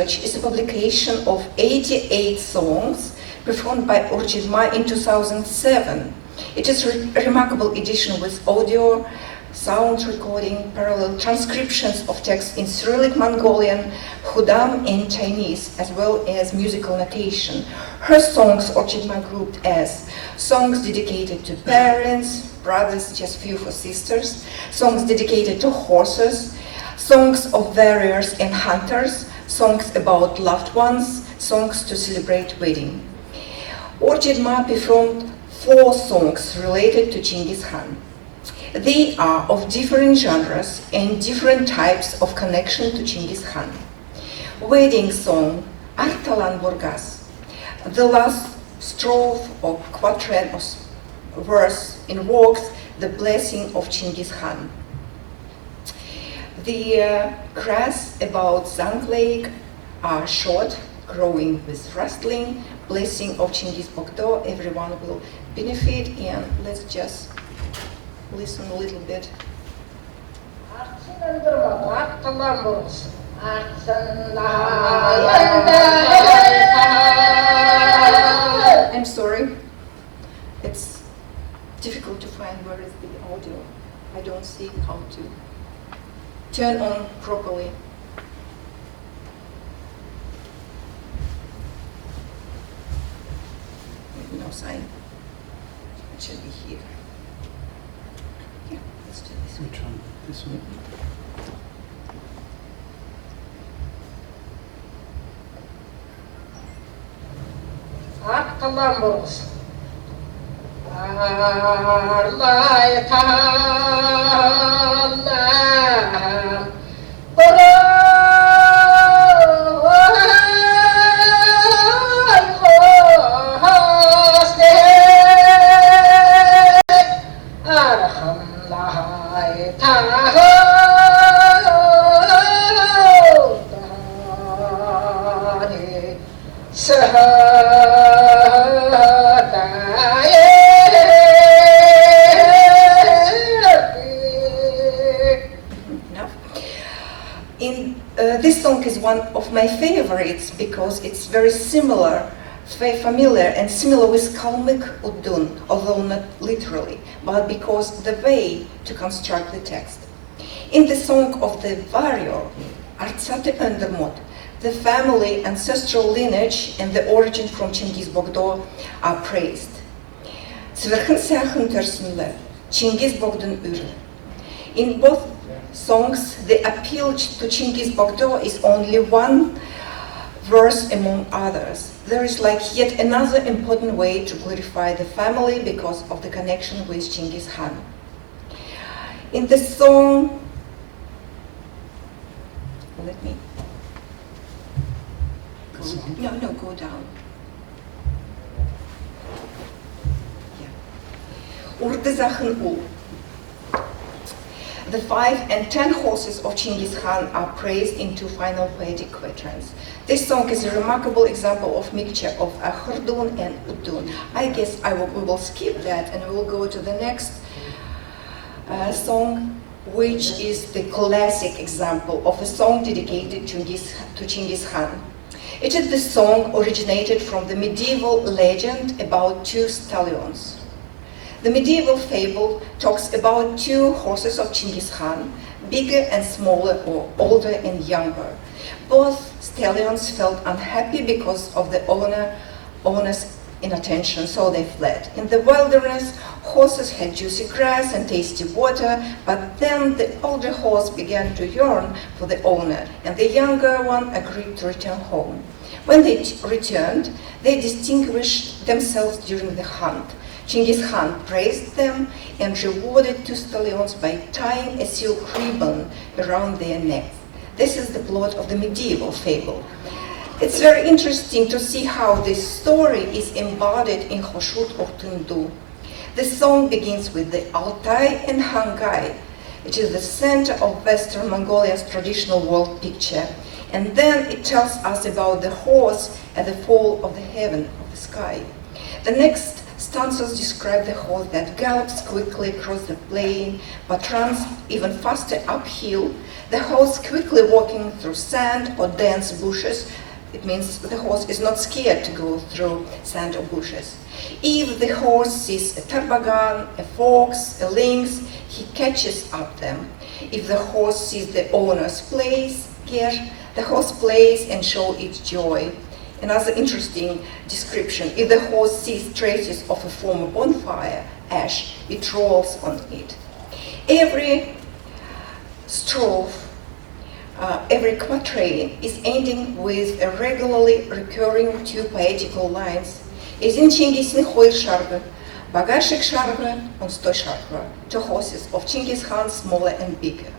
research is a publication of 88 songs performed by Orchidma in 2007. It is a remarkable edition with audio, sound recording, parallel transcriptions of text in Cyrillic Mongolian, Khudam and Chinese, as well as musical notation. Her songs Orchidma grouped as songs dedicated to parents, brothers, just few for sisters, songs dedicated to horses, songs of warriors and hunters, songs about loved ones, songs to celebrate wedding. Orchidma performed 4 songs related to Chinggis Khan. They are of different genres and different types of connection to Chinggis Khan. Wedding song, Artalan Burgas. The last strophe or quatrain or verse invokes the blessing of Chinggis Khan. The grass about Zang Lake are short, growing with rustling, blessing of Chinggis Bogdo, everyone will benefit, and let's just listen a little bit. I'm sorry, it's difficult to find where is the audio. I don't see how to turn on properly. No sign. It should be here. Yeah, let's do this. Which one? This one? Columbus. This song is one of my favorites because it's very similar, very familiar and similar with Kalmyk Udun, although not literally, but because the way to construct the text. In the song of the warrior, Artsate Öndermot, the family, ancestral lineage and the origin from Chinggis Bogdo are praised. Sverchen Sachen Tersenle, Chinggis Bogdan Ur. In both songs, the appeal to Chinggis Bogdo is only one verse among others. There is like yet another important way to glorify the family because of the connection with Chinggis Khan. In the song, let me go, go down. Yeah. Urdezachen Ul. The 5 and 10 horses of Chinggis Khan are praised in 2 final poetic quatrains. This song is a remarkable example of mixture of Khurdun and Udun. I guess we will skip that and we will go to the next song, which is the classic example of a song dedicated to Chinggis Khan. It is the song originated from the medieval legend about 2 stallions. The medieval fable talks about 2 horses of Chinggis Khan, bigger and smaller or older and younger. Both stallions felt unhappy because of the owner's inattention, so they fled. In the wilderness, horses had juicy grass and tasty water, but then the older horse began to yearn for the owner, and the younger one agreed to return home. When they returned, they distinguished themselves during the hunt. Chinggis Khan praised them and rewarded 2 stallions by tying a silk ribbon around their necks. This is the plot of the medieval fable. It's very interesting to see how this story is embodied in Khoshut or Tundu. The song begins with the Altai and Hangai. It is the center of Western Mongolia's traditional world picture. And then it tells us about the horse at the fall of the heaven, of the sky. The next Stanzas describe the horse that gallops quickly across the plain, but runs even faster uphill. The horse quickly walking through sand or dense bushes. It means the horse is not scared to go through sand or bushes. If the horse sees a tarbagan, a fox, a lynx, he catches up them. If the horse sees the owner's place, the horse plays and shows its joy. Another interesting description, if the horse sees traces of a former bonfire, ash, it rolls on it. Every strophe, every quatrain is ending with a regularly recurring two poetical lines. Ejen Qoroo şarkı, bagashik şarkı, and sto şarkı, two horses of Chinggis Khan, smaller and bigger.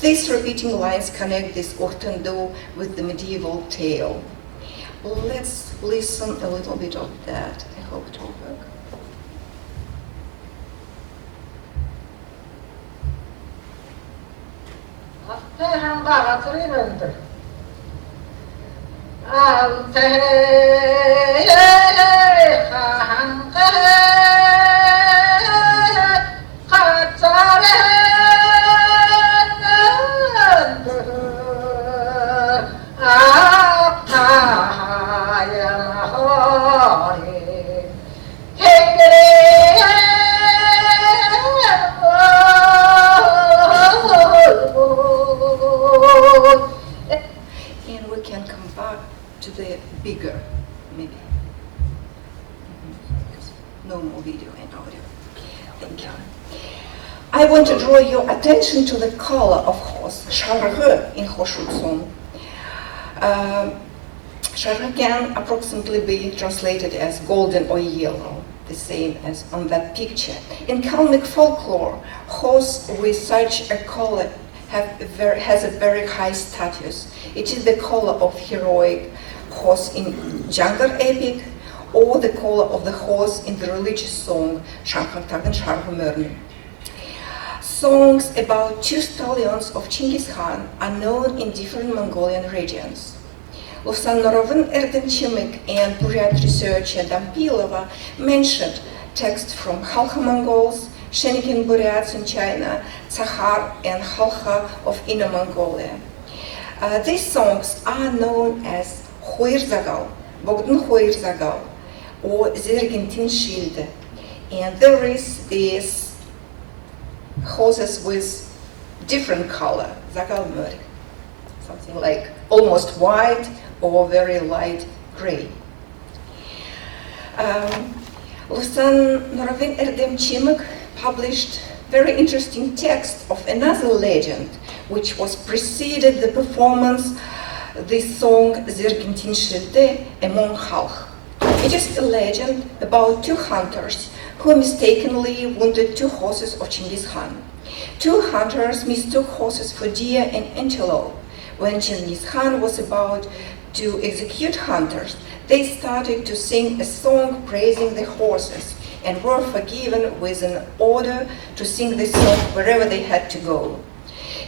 These repeating lines connect this Ortendo with the medieval tale. Let's listen a little bit of that. I hope it will work. And we can come back to the bigger, maybe. No more video and audio. Thank you. I want to draw your attention to the color of horse, şarkı in Hoshut song. Şarkı can approximately be translated as golden or yellow, the same as on that picture. In Kalmyk folklore, horse with such a color has a very high status. It is the color of heroic horse in Jangar epic, or the color of the horse in the religious song Şarkı'nın Şarkı. Songs about two stallions of Chinggis Khan are known in different Mongolian regions. Lufsan Erdemchimik and Buryat researcher Dampilova mentioned texts from Halkha Mongols, Shenikin Buryats in China, Tsahar and Halkha of Inner Mongolia. These songs are known as Huirzagal, Bogdan Huirzagal, or Zergintin Shilde. And there is these horses with different color, Zagal Mörk, something like almost white or very light gray. Lufsan Norovin Erdemchimik published very interesting text of another legend which was preceded the performance, this song Zergintin Shilde among Halkh. It is a legend about two hunters who mistakenly wounded two horses of Chinggis Khan. Two hunters mistook horses for deer and antelope. When Chinggis Khan was about to execute hunters, they started to sing a song praising the horses and were forgiven with an order to sing the song wherever they had to go.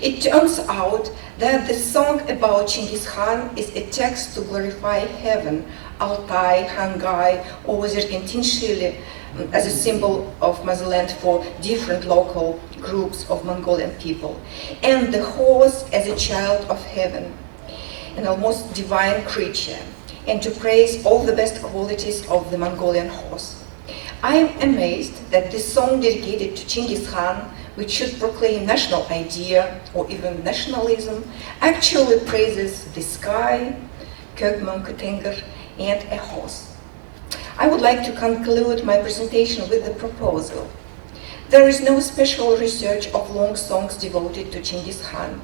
It turns out that the song about Chinggis Khan is a text to glorify heaven, Altai, Hangai, or Zergintin Shili, as a symbol of motherland for different local groups of Mongolian people, and the horse as a child of heaven, an almost divine creature, and to praise all the best qualities of the Mongolian horse. I am amazed that this song dedicated to Chinggis Khan, which should proclaim national idea or even nationalism, actually praises the sky, Kökmönkötenger, and a horse. I would like to conclude my presentation with the proposal. There is no special research of long songs devoted to Chinggis Khan.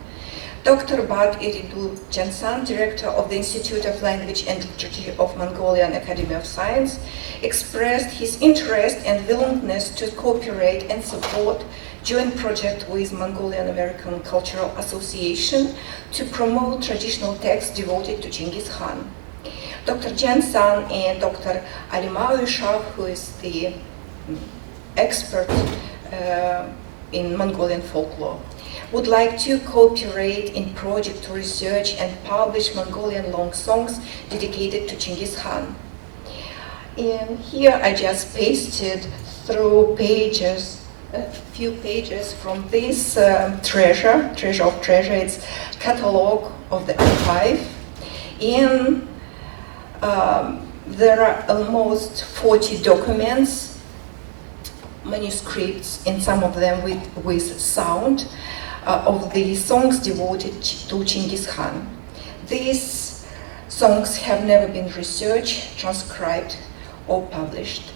Dr. Bad Iridu Jansan, director of the Institute of Language and Literature of Mongolian Academy of Science, expressed his interest and willingness to cooperate and support joint project with Mongolian American Cultural Association to promote traditional texts devoted to Chinggis Khan. Dr. Jansan and Dr. Alimao Yushav, who is the expert in Mongolian folklore, would like to cooperate in project to research and publish Mongolian long songs dedicated to Chinggis Khan. And here I just pasted through pages, a few pages from this treasure of treasure. It's catalog of the archive. And there are almost 40 documents, manuscripts, and some of them with sound of the songs devoted to Chinggis Khan. These songs have never been researched, transcribed, or published.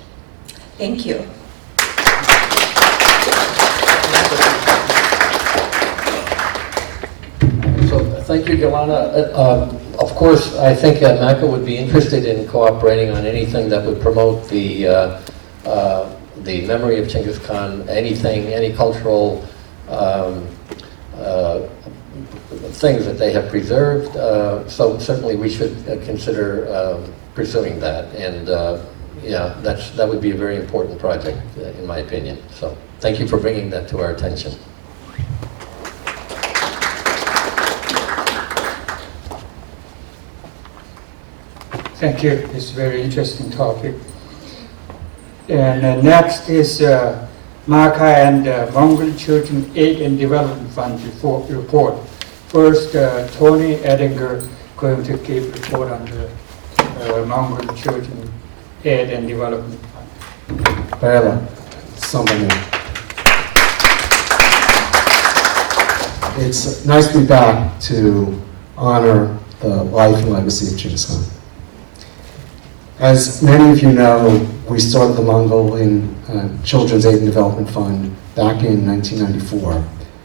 Thank you. So thank you, Yolanda. Of course, I think MACA would be interested in cooperating on anything that would promote the memory of Chinggis Khan, any cultural things that they have preserved. So certainly we should consider pursuing that. And yeah, that would be a very important project, in my opinion. So thank you for bringing that to our attention. Thank you. It's a very interesting topic. And next is MACA and Mongol Children Aid and Development Fund report. First, Tony Edinger going to give report on the Mongol Children Aid and Development Fund. Bella, somebody. It's nice to be back to honor the life and legacy of Chinggis Khan. As many of you know, we started the Mongolian Children's Aid and Development Fund back in 1994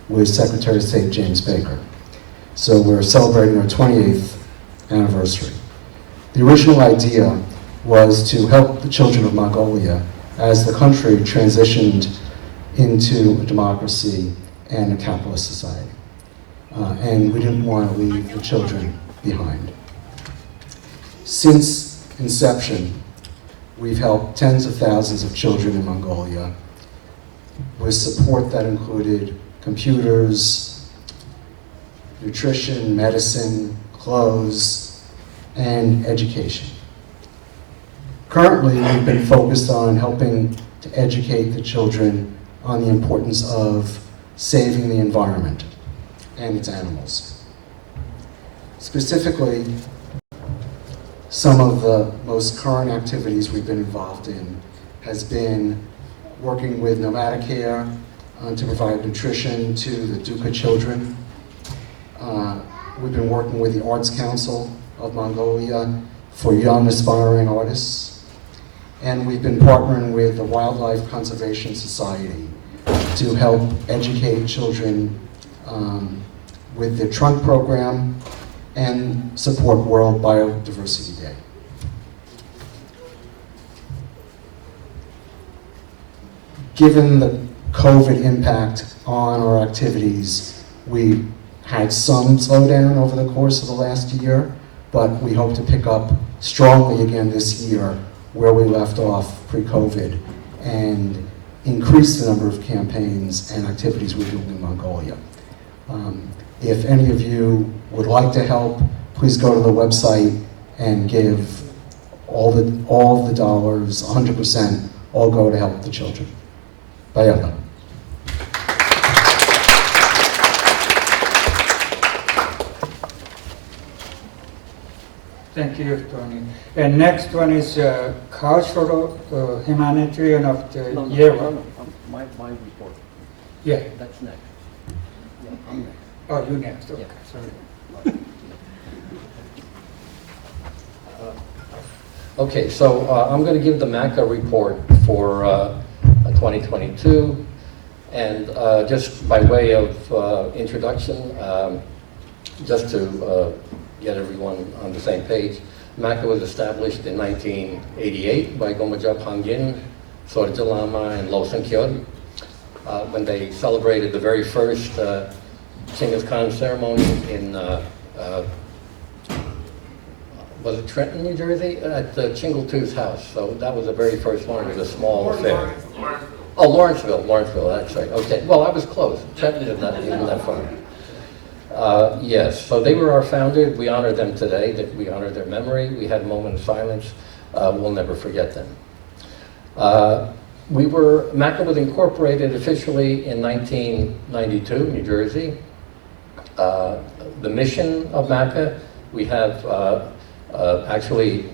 with Secretary of State James Baker. So we're celebrating our 28th anniversary. The original idea was to help the children of Mongolia as the country transitioned into a democracy and a capitalist society. And we didn't want to leave the children behind. Since inception, we've helped tens of thousands of children in Mongolia with support that included computers, nutrition, medicine, clothes, and education. Currently, we've been focused on helping to educate the children on the importance of saving the environment and its animals. Specifically, some of the most current activities we've been involved in has been working with nomadic care to provide nutrition to the Duka children. We've been working with the Arts Council of Mongolia for young aspiring artists. And we've been partnering with the Wildlife Conservation Society to help educate children with the trunk program and support World Biodiversity Day. Given the COVID impact on our activities, we had some slowdown over the course of the last year, but we hope to pick up strongly again this year where we left off pre-COVID and increase the number of campaigns and activities we're doing in Mongolia. If any of you would like to help, please go to the website and give all the dollars, 100%, all go to help the children. Bayala. Thank you, Tony. And next one is cultural humanitarian of the year. No, my report. Yeah. That's next. Yeah, I'm next. Oh, you next. Okay, Yeah. sorry. Okay, so I'm going to give the MACA report for 2022, and just by way of introduction, just to get everyone on the same page, MACA was established in 1988 by Gomajab Hangin, Sorja Lama, and Losen Kyod, when they celebrated the very first Chinggis Khan ceremony in was it Trenton, New Jersey? At Chingletooth's house. So that was the very first one. It was a small affair. Oh, Lawrenceville, that's right. Okay, well, I was close. Trenton is not even that far. Yes, so they were our founders. We honor them today. We honor their memory. We had a moment of silence we'll never forget them. MACA was incorporated officially in 1992, New Jersey. The mission of MACA, we have actually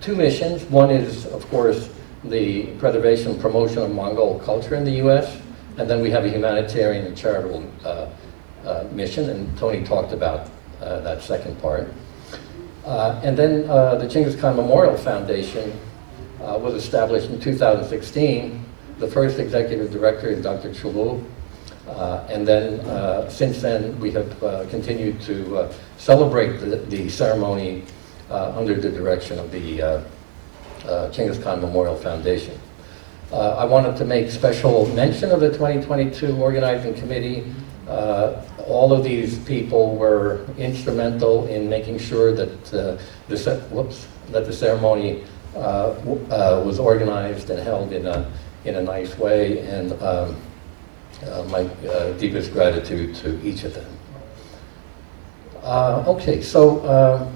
two missions. One is, of course, the preservation and promotion of Mongol culture in the U.S., and then we have a humanitarian and charitable mission, and Tony talked about that second part. And then the Chinggis Khan Memorial Foundation was established in 2016. The first executive director is Dr. Qoroo. And then, since then, we have continued to celebrate the ceremony under the direction of the Chinggis Khan Memorial Foundation. I wanted to make special mention of the 2022 organizing committee. All of these people were instrumental in making sure that that the ceremony was organized and held in a nice way, and my deepest gratitude to each of them. Okay, so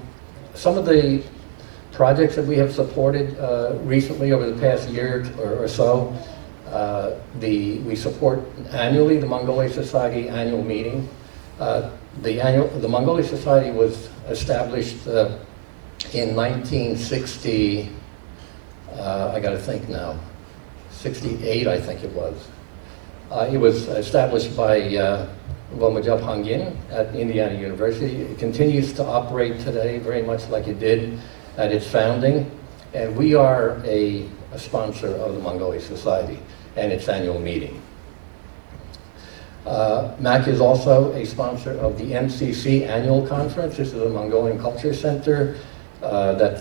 some of the projects that we have supported recently over the past year or so, we support annually the Mongolian Society annual meeting. The Mongolian Society was established in 1960, I gotta think now, 68 I think it was. It was established by Womajab Hangin at Indiana University. It continues to operate today very much like it did at its founding, and we are a sponsor of the Mongolian Society and its annual meeting. MACA is also a sponsor of the MCC annual conference. This is a Mongolian Culture Center that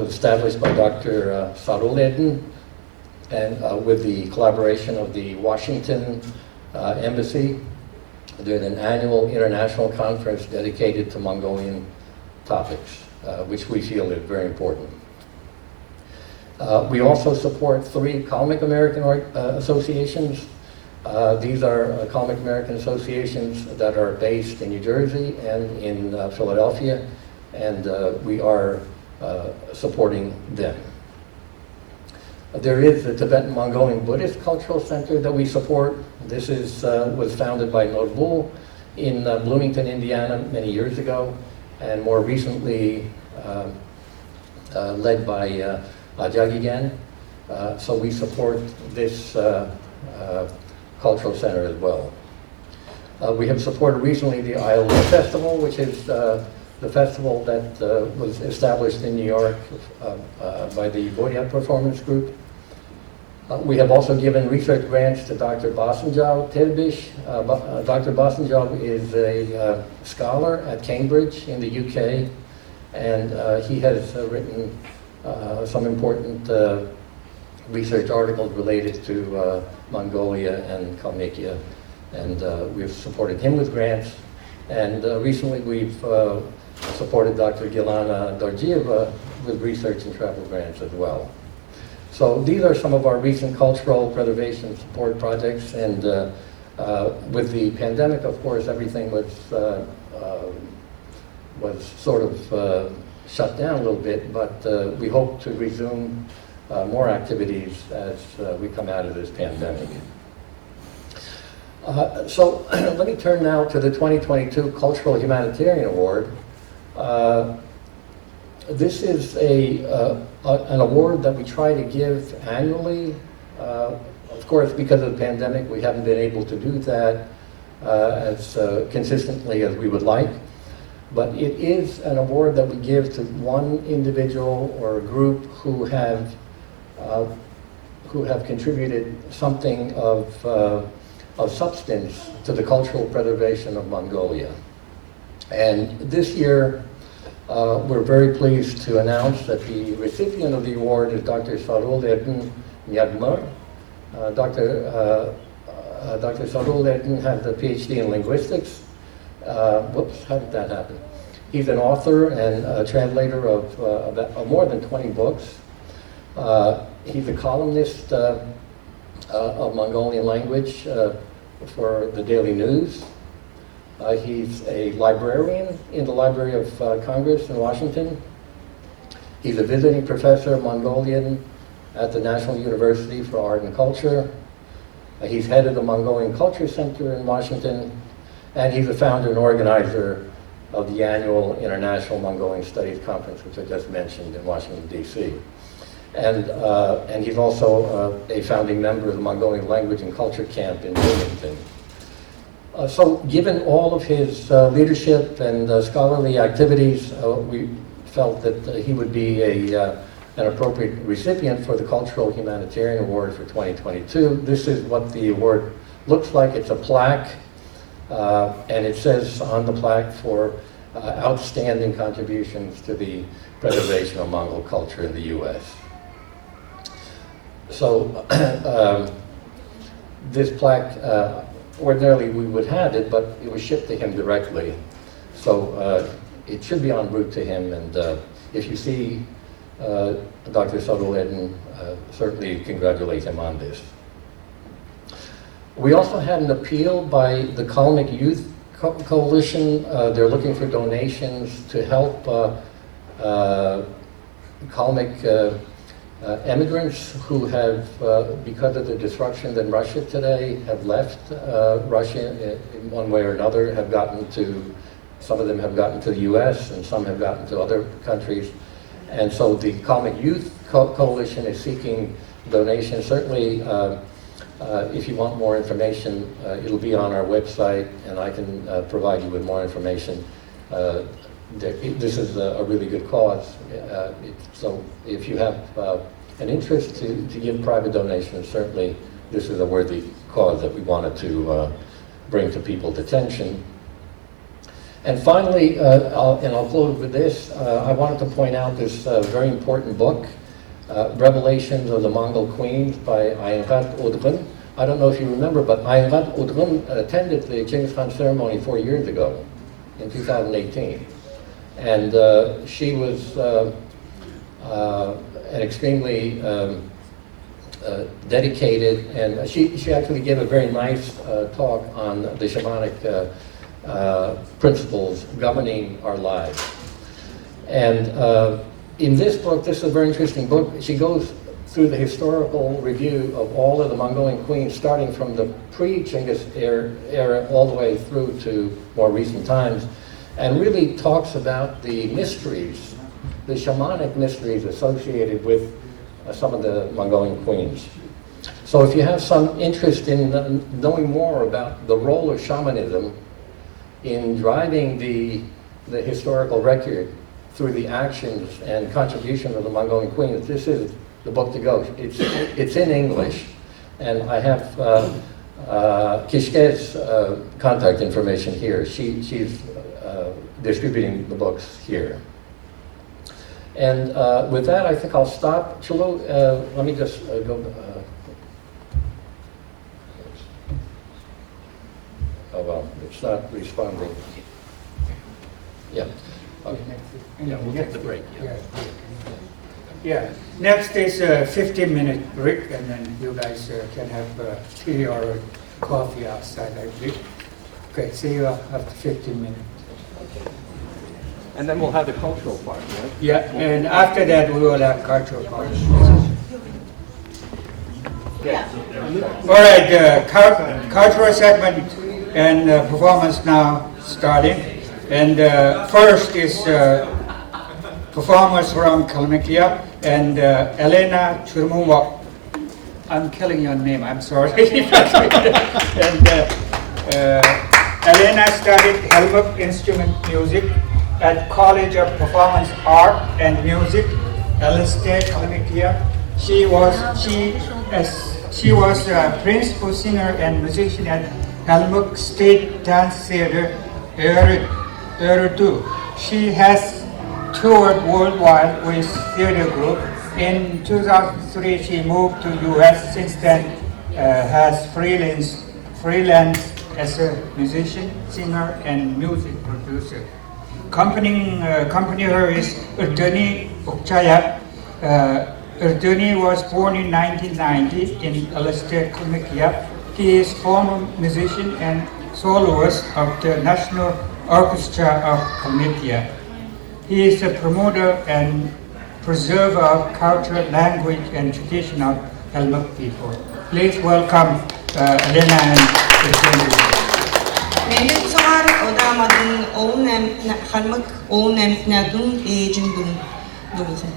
was established by Dr. Saruleden, and with the collaboration of the Washington Embassy. There's an annual international conference dedicated to Mongolian topics, which we feel is very important. We also support 3 Kalmyk American associations. These are Kalmyk American associations that are based in New Jersey and in Philadelphia, and we are supporting them. There is the Tibetan Mongolian Buddhist Cultural Center that we support. This was founded by Nodbul in Bloomington, Indiana many years ago, and more recently led by Jagigan. So we support this cultural center as well. We have supported recently the Isle Festival, which is the festival that was established in New York by the Boryat Performance Group. We have also given research grants to Dr. Basanjau Telbish. Dr. Basanjau is a scholar at Cambridge in the UK, and he has written some important research articles related to Mongolia and Kalmykia, and we've supported him with grants. And recently we've supported Dr. Gilana Dorjieva with research and travel grants as well. So these are some of our recent cultural preservation support projects, and with the pandemic, of course, everything was sort of shut down a little bit, but we hope to resume more activities as we come out of this pandemic. So let me turn now to the 2022 Cultural Humanitarian Award. This is an award that we try to give annually. Of course, because of the pandemic, we haven't been able to do that as consistently as we would like. But it is an award that we give to one individual or a group who have contributed something of substance to the cultural preservation of Mongolia. And this year, we're very pleased to announce that the recipient of the award is Dr. Saruleden Nyadmur. Dr. Saruleden has a PhD in linguistics. Whoops, how did that happen? He's an author and a translator of more than 20 books. He's a columnist of Mongolian language for the Daily News. He's a librarian in the Library of Congress in Washington. He's a visiting professor of Mongolian at the National University for Art and Culture. He's head of the Mongolian Culture Center in Washington, and he's the founder and organizer of the annual International Mongolian Studies Conference, which I just mentioned, in Washington, D.C. And he's also a founding member of the Mongolian Language and Culture Camp in Wilmington. So given all of his leadership and scholarly activities, we felt that he would be an appropriate recipient for the Cultural Humanitarian Award for 2022. This is what the award looks like. It's a plaque, and it says on the plaque for outstanding contributions to the preservation of Mongol culture in the U.S. So this plaque, ordinarily we would have it, but it was shipped to him directly. So it should be en route to him, and if you see Dr. Sodoledin, certainly congratulate him on this. We also had an appeal by the Kalmyk Youth Coalition. They're looking for donations to help Kalmyk immigrants who have, because of the disruption in Russia today, have left Russia in one way or another, have gotten to, some of them have gotten to the US and some have gotten to other countries. And so the Kalmyk Youth Coalition is seeking donations. Certainly, if you want more information, it'll be on our website, and I can provide you with more information. This is a really good cause. So if you have an interest to give private donations, certainly this is a worthy cause that we wanted to bring to people's attention. And finally, I'll close with this, I wanted to point out this very important book, Revelations of the Mongol Queens by Ayingat Odrun. I don't know if you remember, but Ayingat Odrun attended the Chinggis Khan ceremony 4 years ago, in 2018. And she was an extremely dedicated, and she actually gave a very nice talk on the shamanic principles governing our lives. And in this book, this is a very interesting book, she goes through the historical review of all of the Mongolian queens, starting from the pre-Chinggis era all the way through to more recent times, and really talks about the mysteries, the shamanic mysteries associated with some of the Mongolian queens. So if you have some interest in knowing more about the role of shamanism in driving the historical record through the actions and contribution of the Mongolian queens, this is the book to go. It's in English, and I have Kishke's contact information here. She's distributing the books here. And with that, I think I'll stop. Chulu, let me just go. Oh, well, it's not responding. Yeah. Okay. Yeah, We'll get the break. Yeah. Yeah. Next is a 15-minute break, and then you guys can have tea or coffee outside, I believe. Okay, see you after 15 minutes. And then we'll have the cultural part, right? Yeah, and after that we will have cultural part. All right, cultural segment and performance now starting. And first is performers from Kalmykia, and Elena Churmunwa. I'm killing your name, I'm sorry. And Elena studied Helmut instrument music at College of Performance Art and Music, State Kalmykia. She was a principal singer and musician at Helmut State Dance Theater, Urdu. She has toured worldwide with theater group. In 2003, she moved to U.S. Since then, has freelance as a musician, singer, and music producer. Accompanying her is Erdeni Ukchaya. Erdeni was born in 1990 in State Kalmykia. He is former musician and soloist of the National Orchestra of Kalmykia. He is a promoter and preserve our culture, language, and tradition of Kalmuk people. Please welcome Elena and Ejen. Mehmet Soğar odamadın oğun emtine Kalmuk oğun emtine dun Ejen dun dun.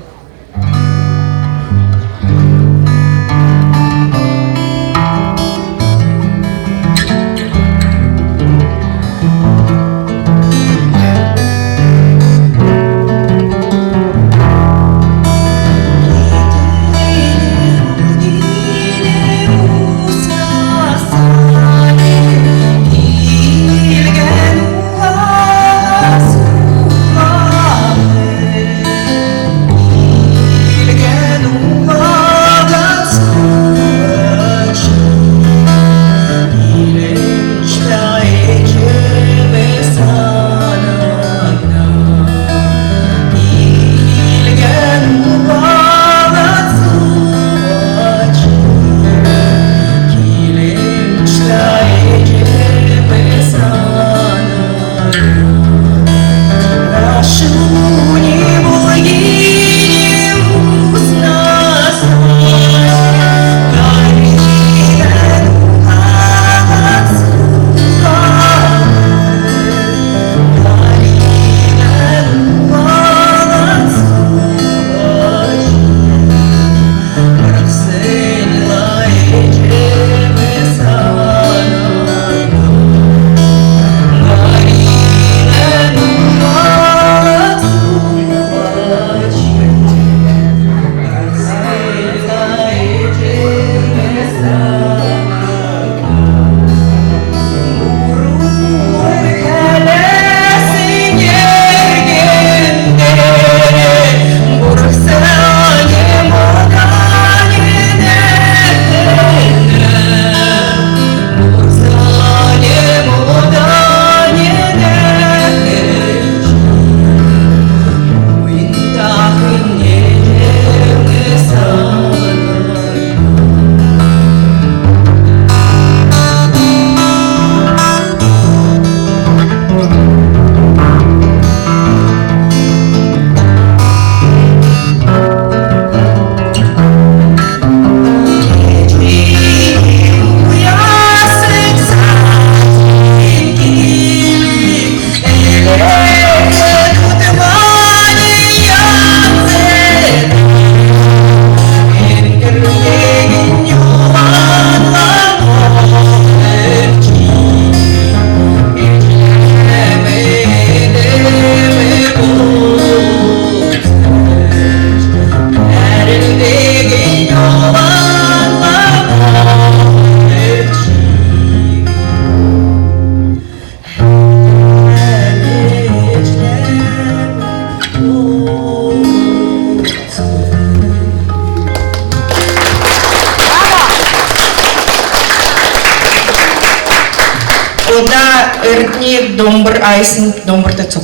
Oda örtni domber aysin domber tetsup.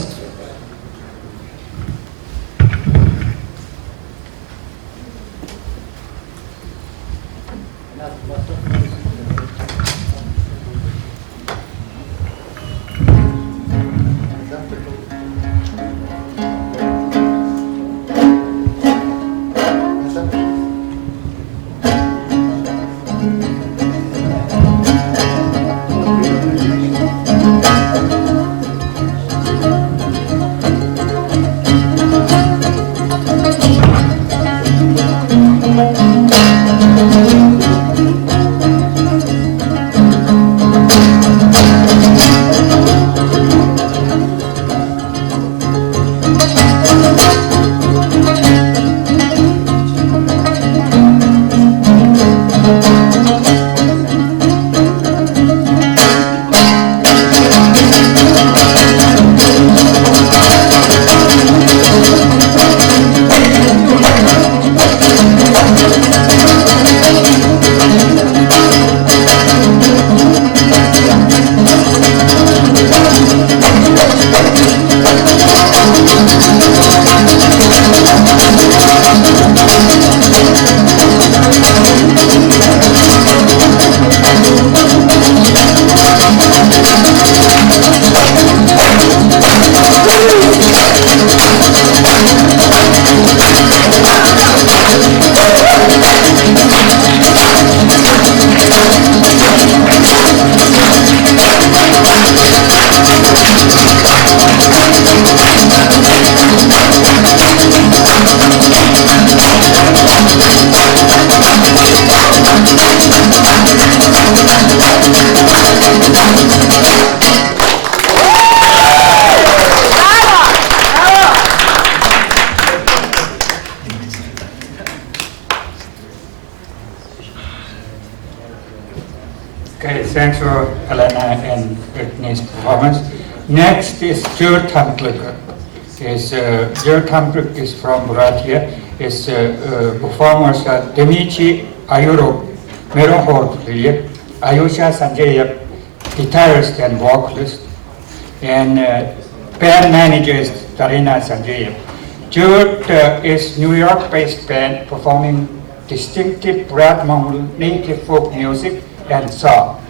Okay, thanks for Elena and Whitney's performance. Next is Jur Tamplika. Jur Tamplika is from Buryatia. His performers are Dmitry Ayurov, Merohorkli, Ayusha Sanjayev, guitarist and vocalist, and band manager is Darina Sanjayev. Jur is New York-based band performing distinctive Buryat Mongol native folk music and song.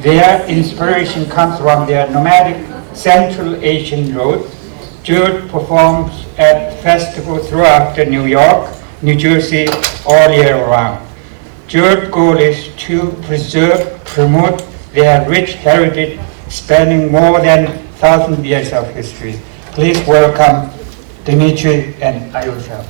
Their inspiration comes from their nomadic Central Asian roots. Jur performs at festivals throughout New York, New Jersey, all year round. Jur's goal is to preserve, promote their rich heritage spanning more than 1,000 years of history. Please welcome Dmitry and Ayusha.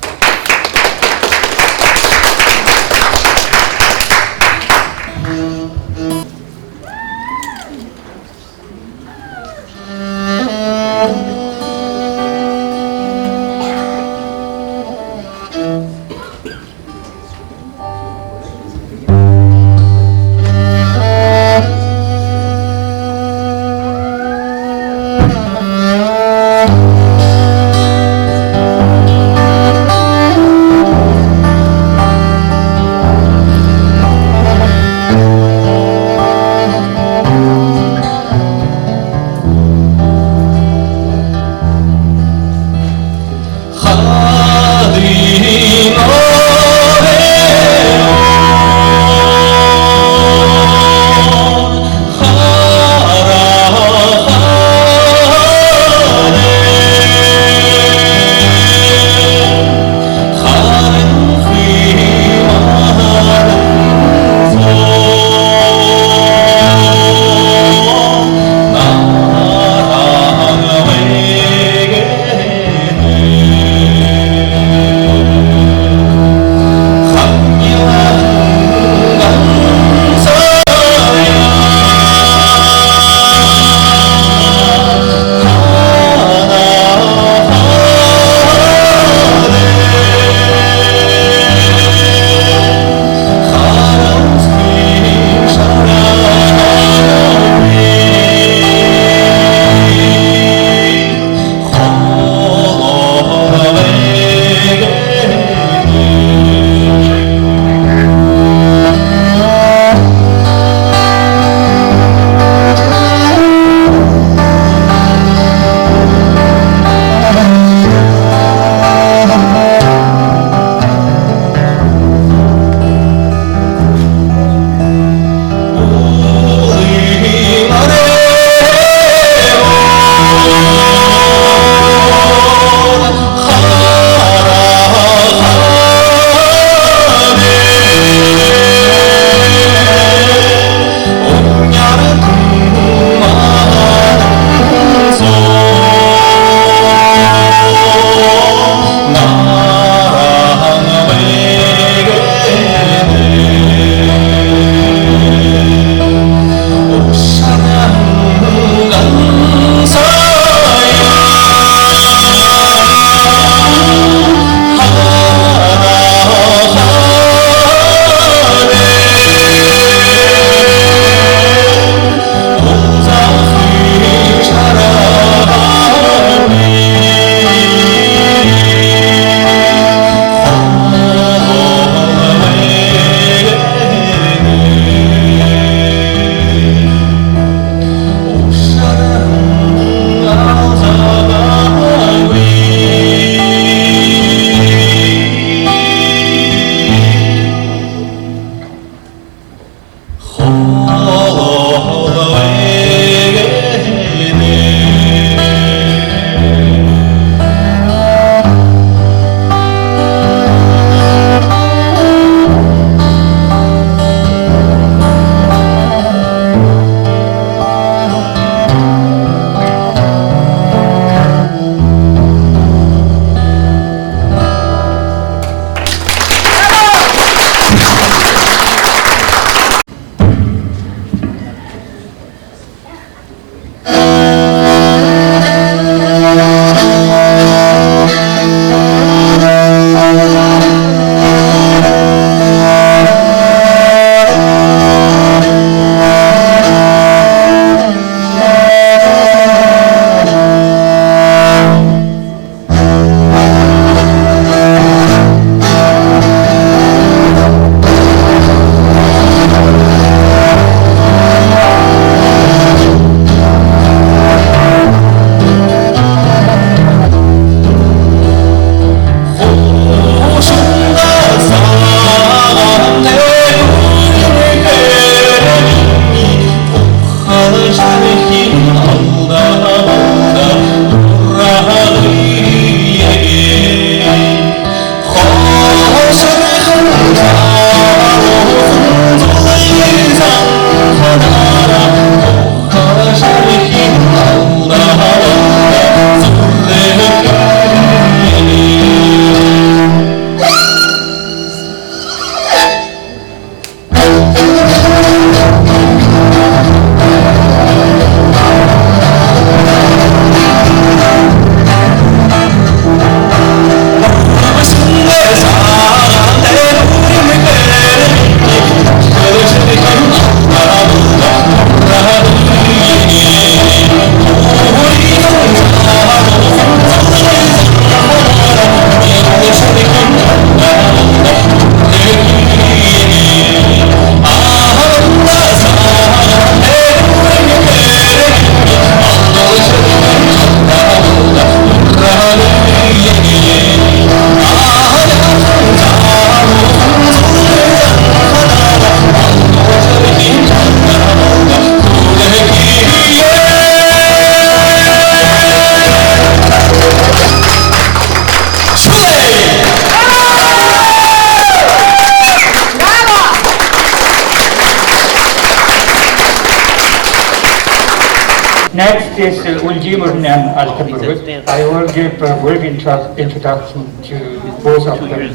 Next is Uljimurn and Altenburg. I will give a brief introduction to both of them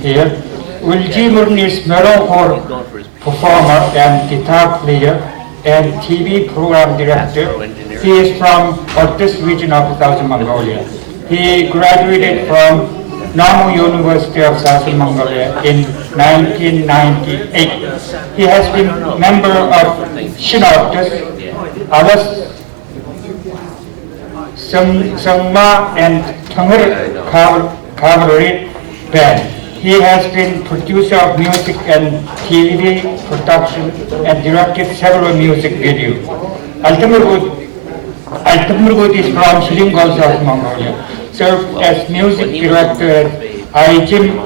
here. Uljimurn is metalcore performer and guitar player and TV program director. He is from Ordos region of Southern Mongolia. He graduated from Namu University of Southern Mongolia in 1998. He has been member of Ordos, Alas, Sangma and Tangir Cavalry Band. He has been producer of music and TV production and directed several music videos. Altenburg is from Chinggis of Mongolia. Served as music director at Ejen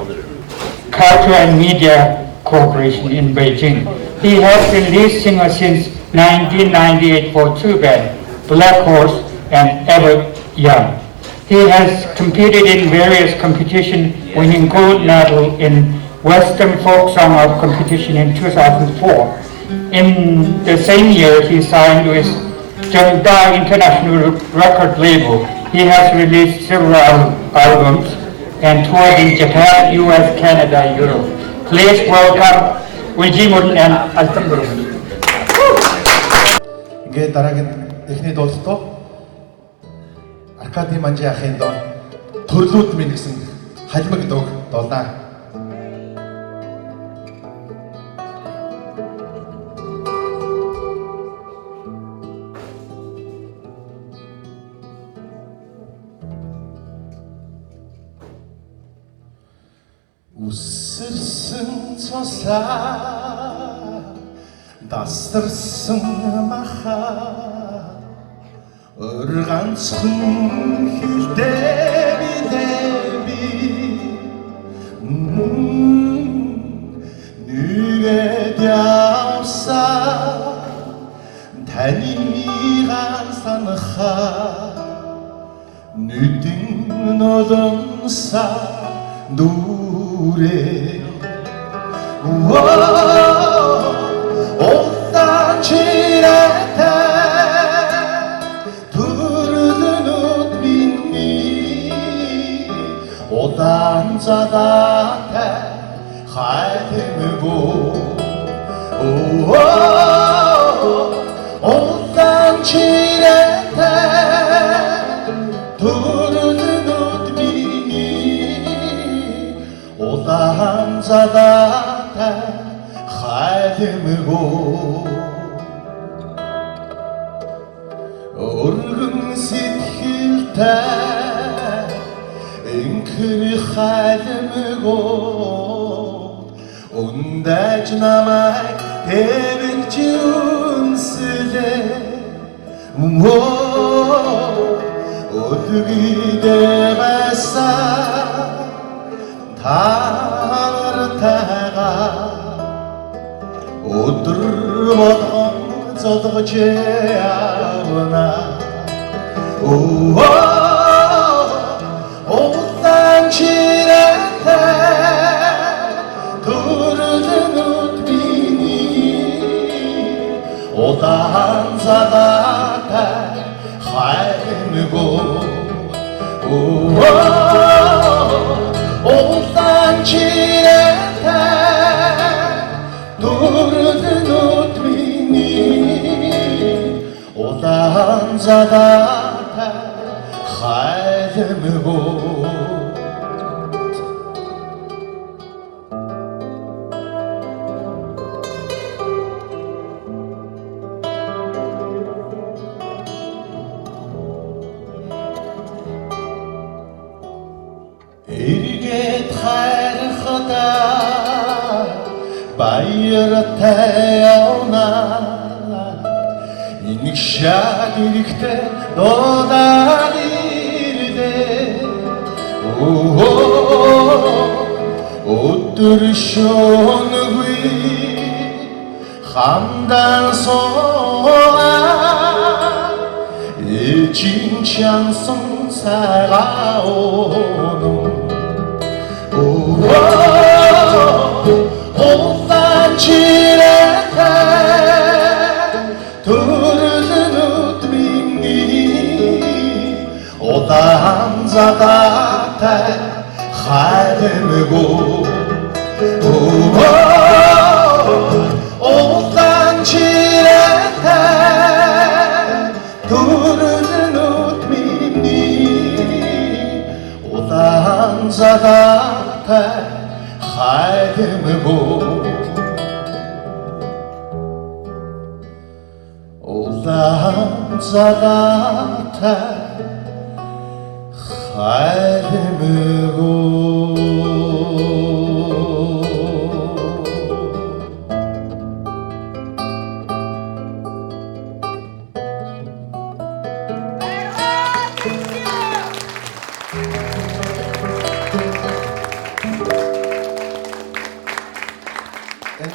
Qoroo and Media Corporation in Beijing. He has been lead singer since 1998 for two bands, Black Horse and Ever Young. He has competed in various competitions, winning gold medal in Western Folk Song of competition in 2004. In the same year, he signed with Jangda International Record Label. He has released several albums and toured in Japan, US, Canada, and Europe. Please welcome Uljimurn and Altenburg. Ингээд дараагийн эхний дуулалтуу Аркадий Манжи ахын доо төрлүүд минь гэсэн халимаг дууг дуулнаа. Үсэрсэн цусаа дастарсан махаа өр ганцхан хилдээ би нэгэд явсаа танийгаа санахаа нүдэн noloнсаа дүүрээ Oldan çirete Turulunut minni Odan zadate Haydimi bu Oldan çirete Turulunut minni Odan zadate Haydimi Orgun sithilte Inkri haydimi Undaj namay tevilci unside Odgi demesa Tanrı tağa Oturmadan zadgıcı avına Oğuzdan çirete Durdunut beni Odan zadate hayrimi go Oğuzdan çirete Durdunut beni Odan zadate hayrimi go Erget hayrıda bayırta yavna İnikşa birlikte dolanırdı Oturuşun Khan'dan sonra için şansın sağa onu Oldan çirete Durdunut beni загатай хайрмгүй улаан чирээтэй дүрнүүд миний улаан загатай хайрмгүй улаан загатай Энэ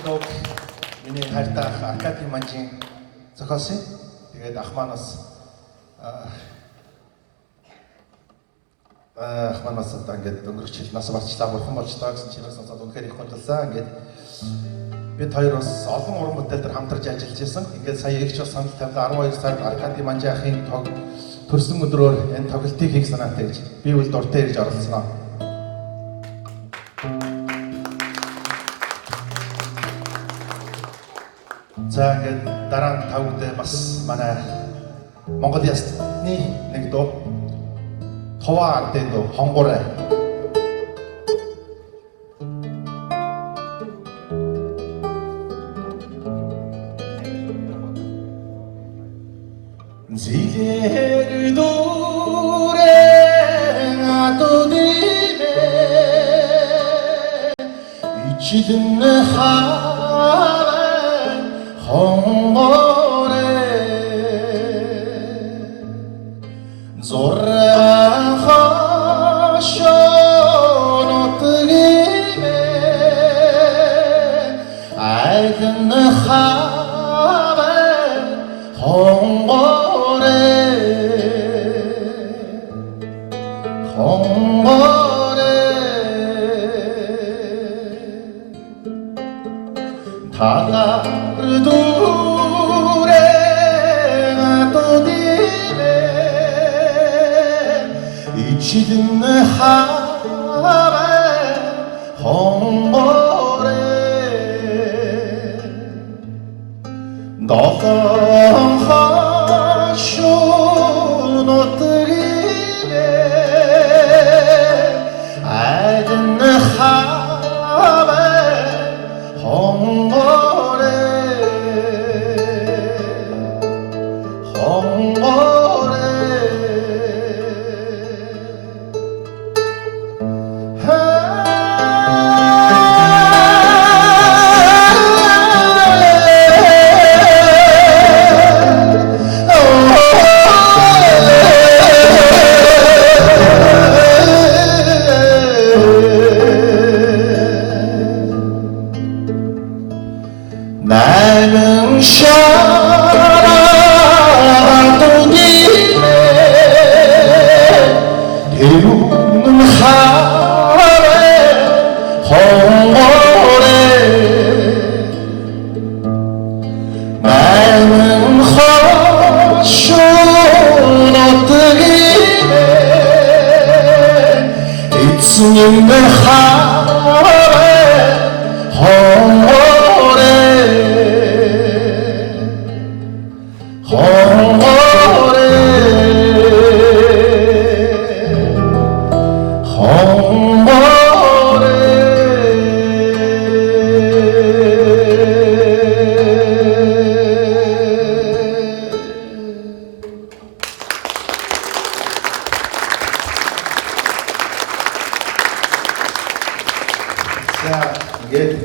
дуу миний хайртай ах Аркадий Манжин зохиосон. Тэгээд ах манаас одоо ингээд өнгөрөх жил нас барчлаа бурхан болчлаа гэсэн чинээс сонсоод үнэхээр их гонжлаа. Ингээд бид хоёр бас олон уран бүтээл дээр хамтарч ажиллаж байсан. Ингээд сая эгч бас санал тавилаа 12 сард Аркадий Манжин ахын төрсөн өдрөөр энэ тоглолтыг хийх санаатай гэж би үл дуртай ирж оролцсноо. За ингээд дараа нь тавгад бас манай Mongolian State-ний нэг дуу Ховаа ардын дуу хонгорой. Зилэр дүүрэн атодимэ ичидэн харан хонгорой зорран хашонотгимэ айгэн харан хонгорой 타가 르두레 아도디메 이치든 하메 홍보레 너성 하쇼 노뜨리메 아이든 하메 홍보레 나는 샤라도니네 대우는 하래 홍보래 나는 허쇼노뜨기네 이츠님은 하래 홍보래 За ингээд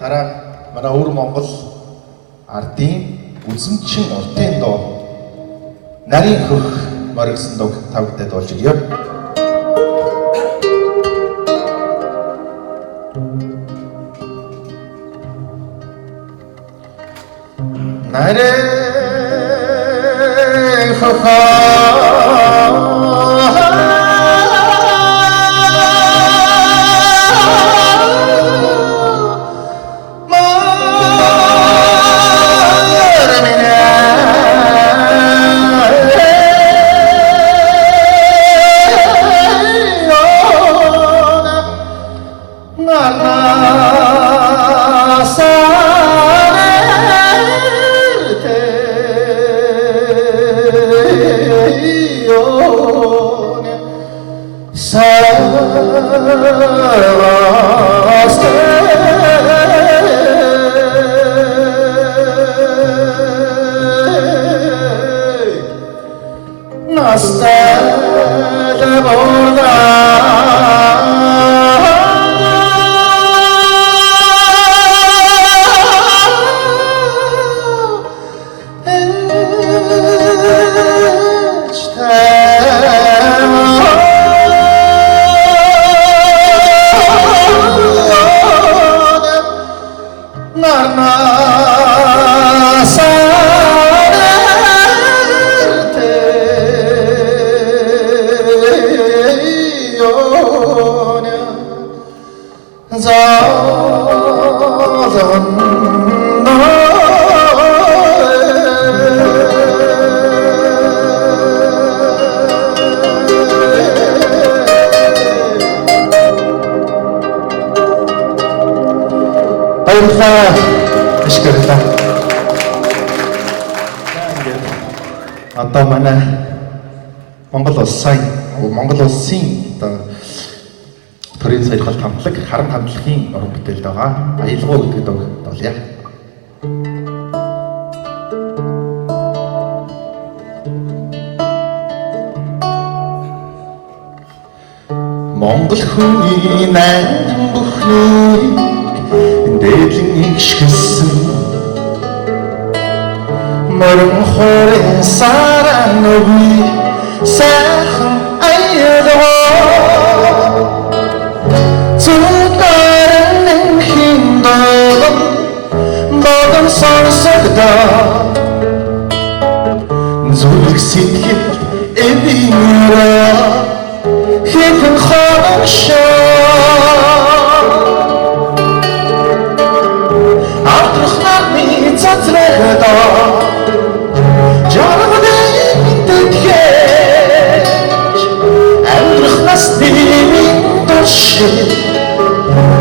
дараа манай өвөр Монгол ардын үзэмчин уртын доо нарийн хөх моргсон дог тавгтад болж өгье. нарийн хөх Ашигтай. Одоо манай Монгол улсын одоо төрийн соёлын хамтлаг харан хамтлагийн уран бүтээлд байгаа аялгау гэдэг дуулъя. Монгол хүний найдан бүхнийг дээдлэн игшгэлсэн морин хорын саран нүби сайхан аялгаа цугаарэн хиндаган бодон сонсогдоо зүрх сэтгэл эвинэрэ хэхэн хорогшоо Zatrehda Jarabadayım dedgeç Emrih nasdimin taşı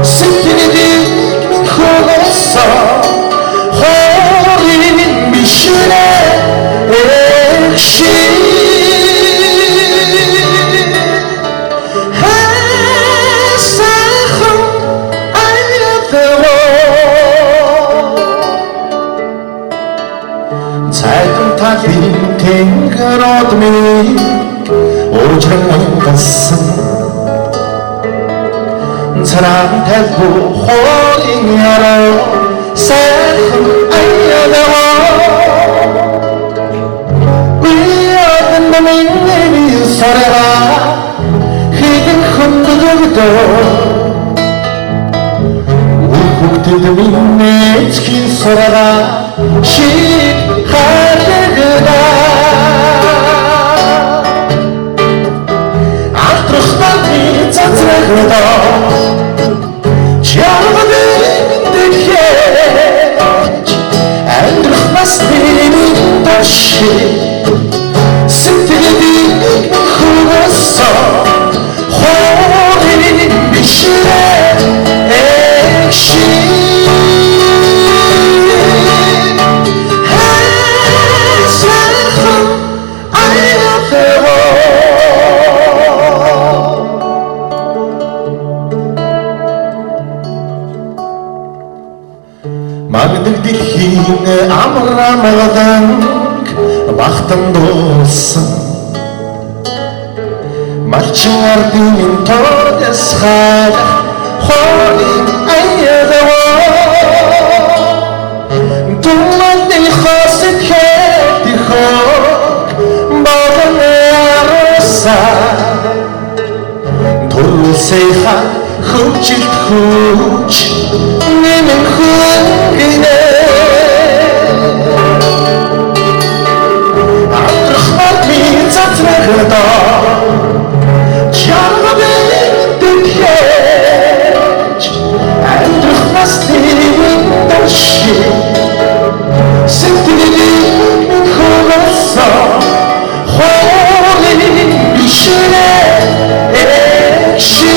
Sittinedik min kolasa Horin bişine ekşi Hesahım ayyadıva Цайдан талын тэнгэр одмыг уужран гасан царан талбу хоолын яраа сайхан аялаа биян наминни сараа хитэн хүндэгдөө хүүхдэд минэчкин сараа шид харагдана ахтрахтаны цацрагда чамдын дэхэж амьдрах насны таши сэтгэлийг хөөсө хоорын бишрэ экши Магнэг дэлхийн амраамгадан бахтан дуулсан Малчин ардын тоодас хайлах хоолын аялгаа Думанны хосит хэтихог баган яроса Турсейха хөвчилт хүч нэмэн хүнгинэ Ахтрахмат ми цацрагда Чарабэн дэхэж Амьдрах насны таши Сэтгэлийг хөөсө хоолын бишрэ экши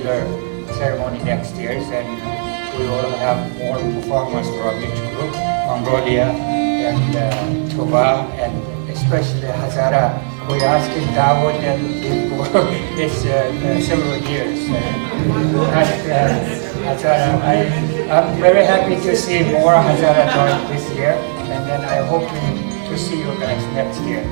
bigger ceremony next year, and we will have more performers from each group, Mongolia and Tuva, and especially Hazara. We asked Dawood and for it's several years. Hazara, I'm very happy to see more Hazara join this year, and then I hope to see you guys next year.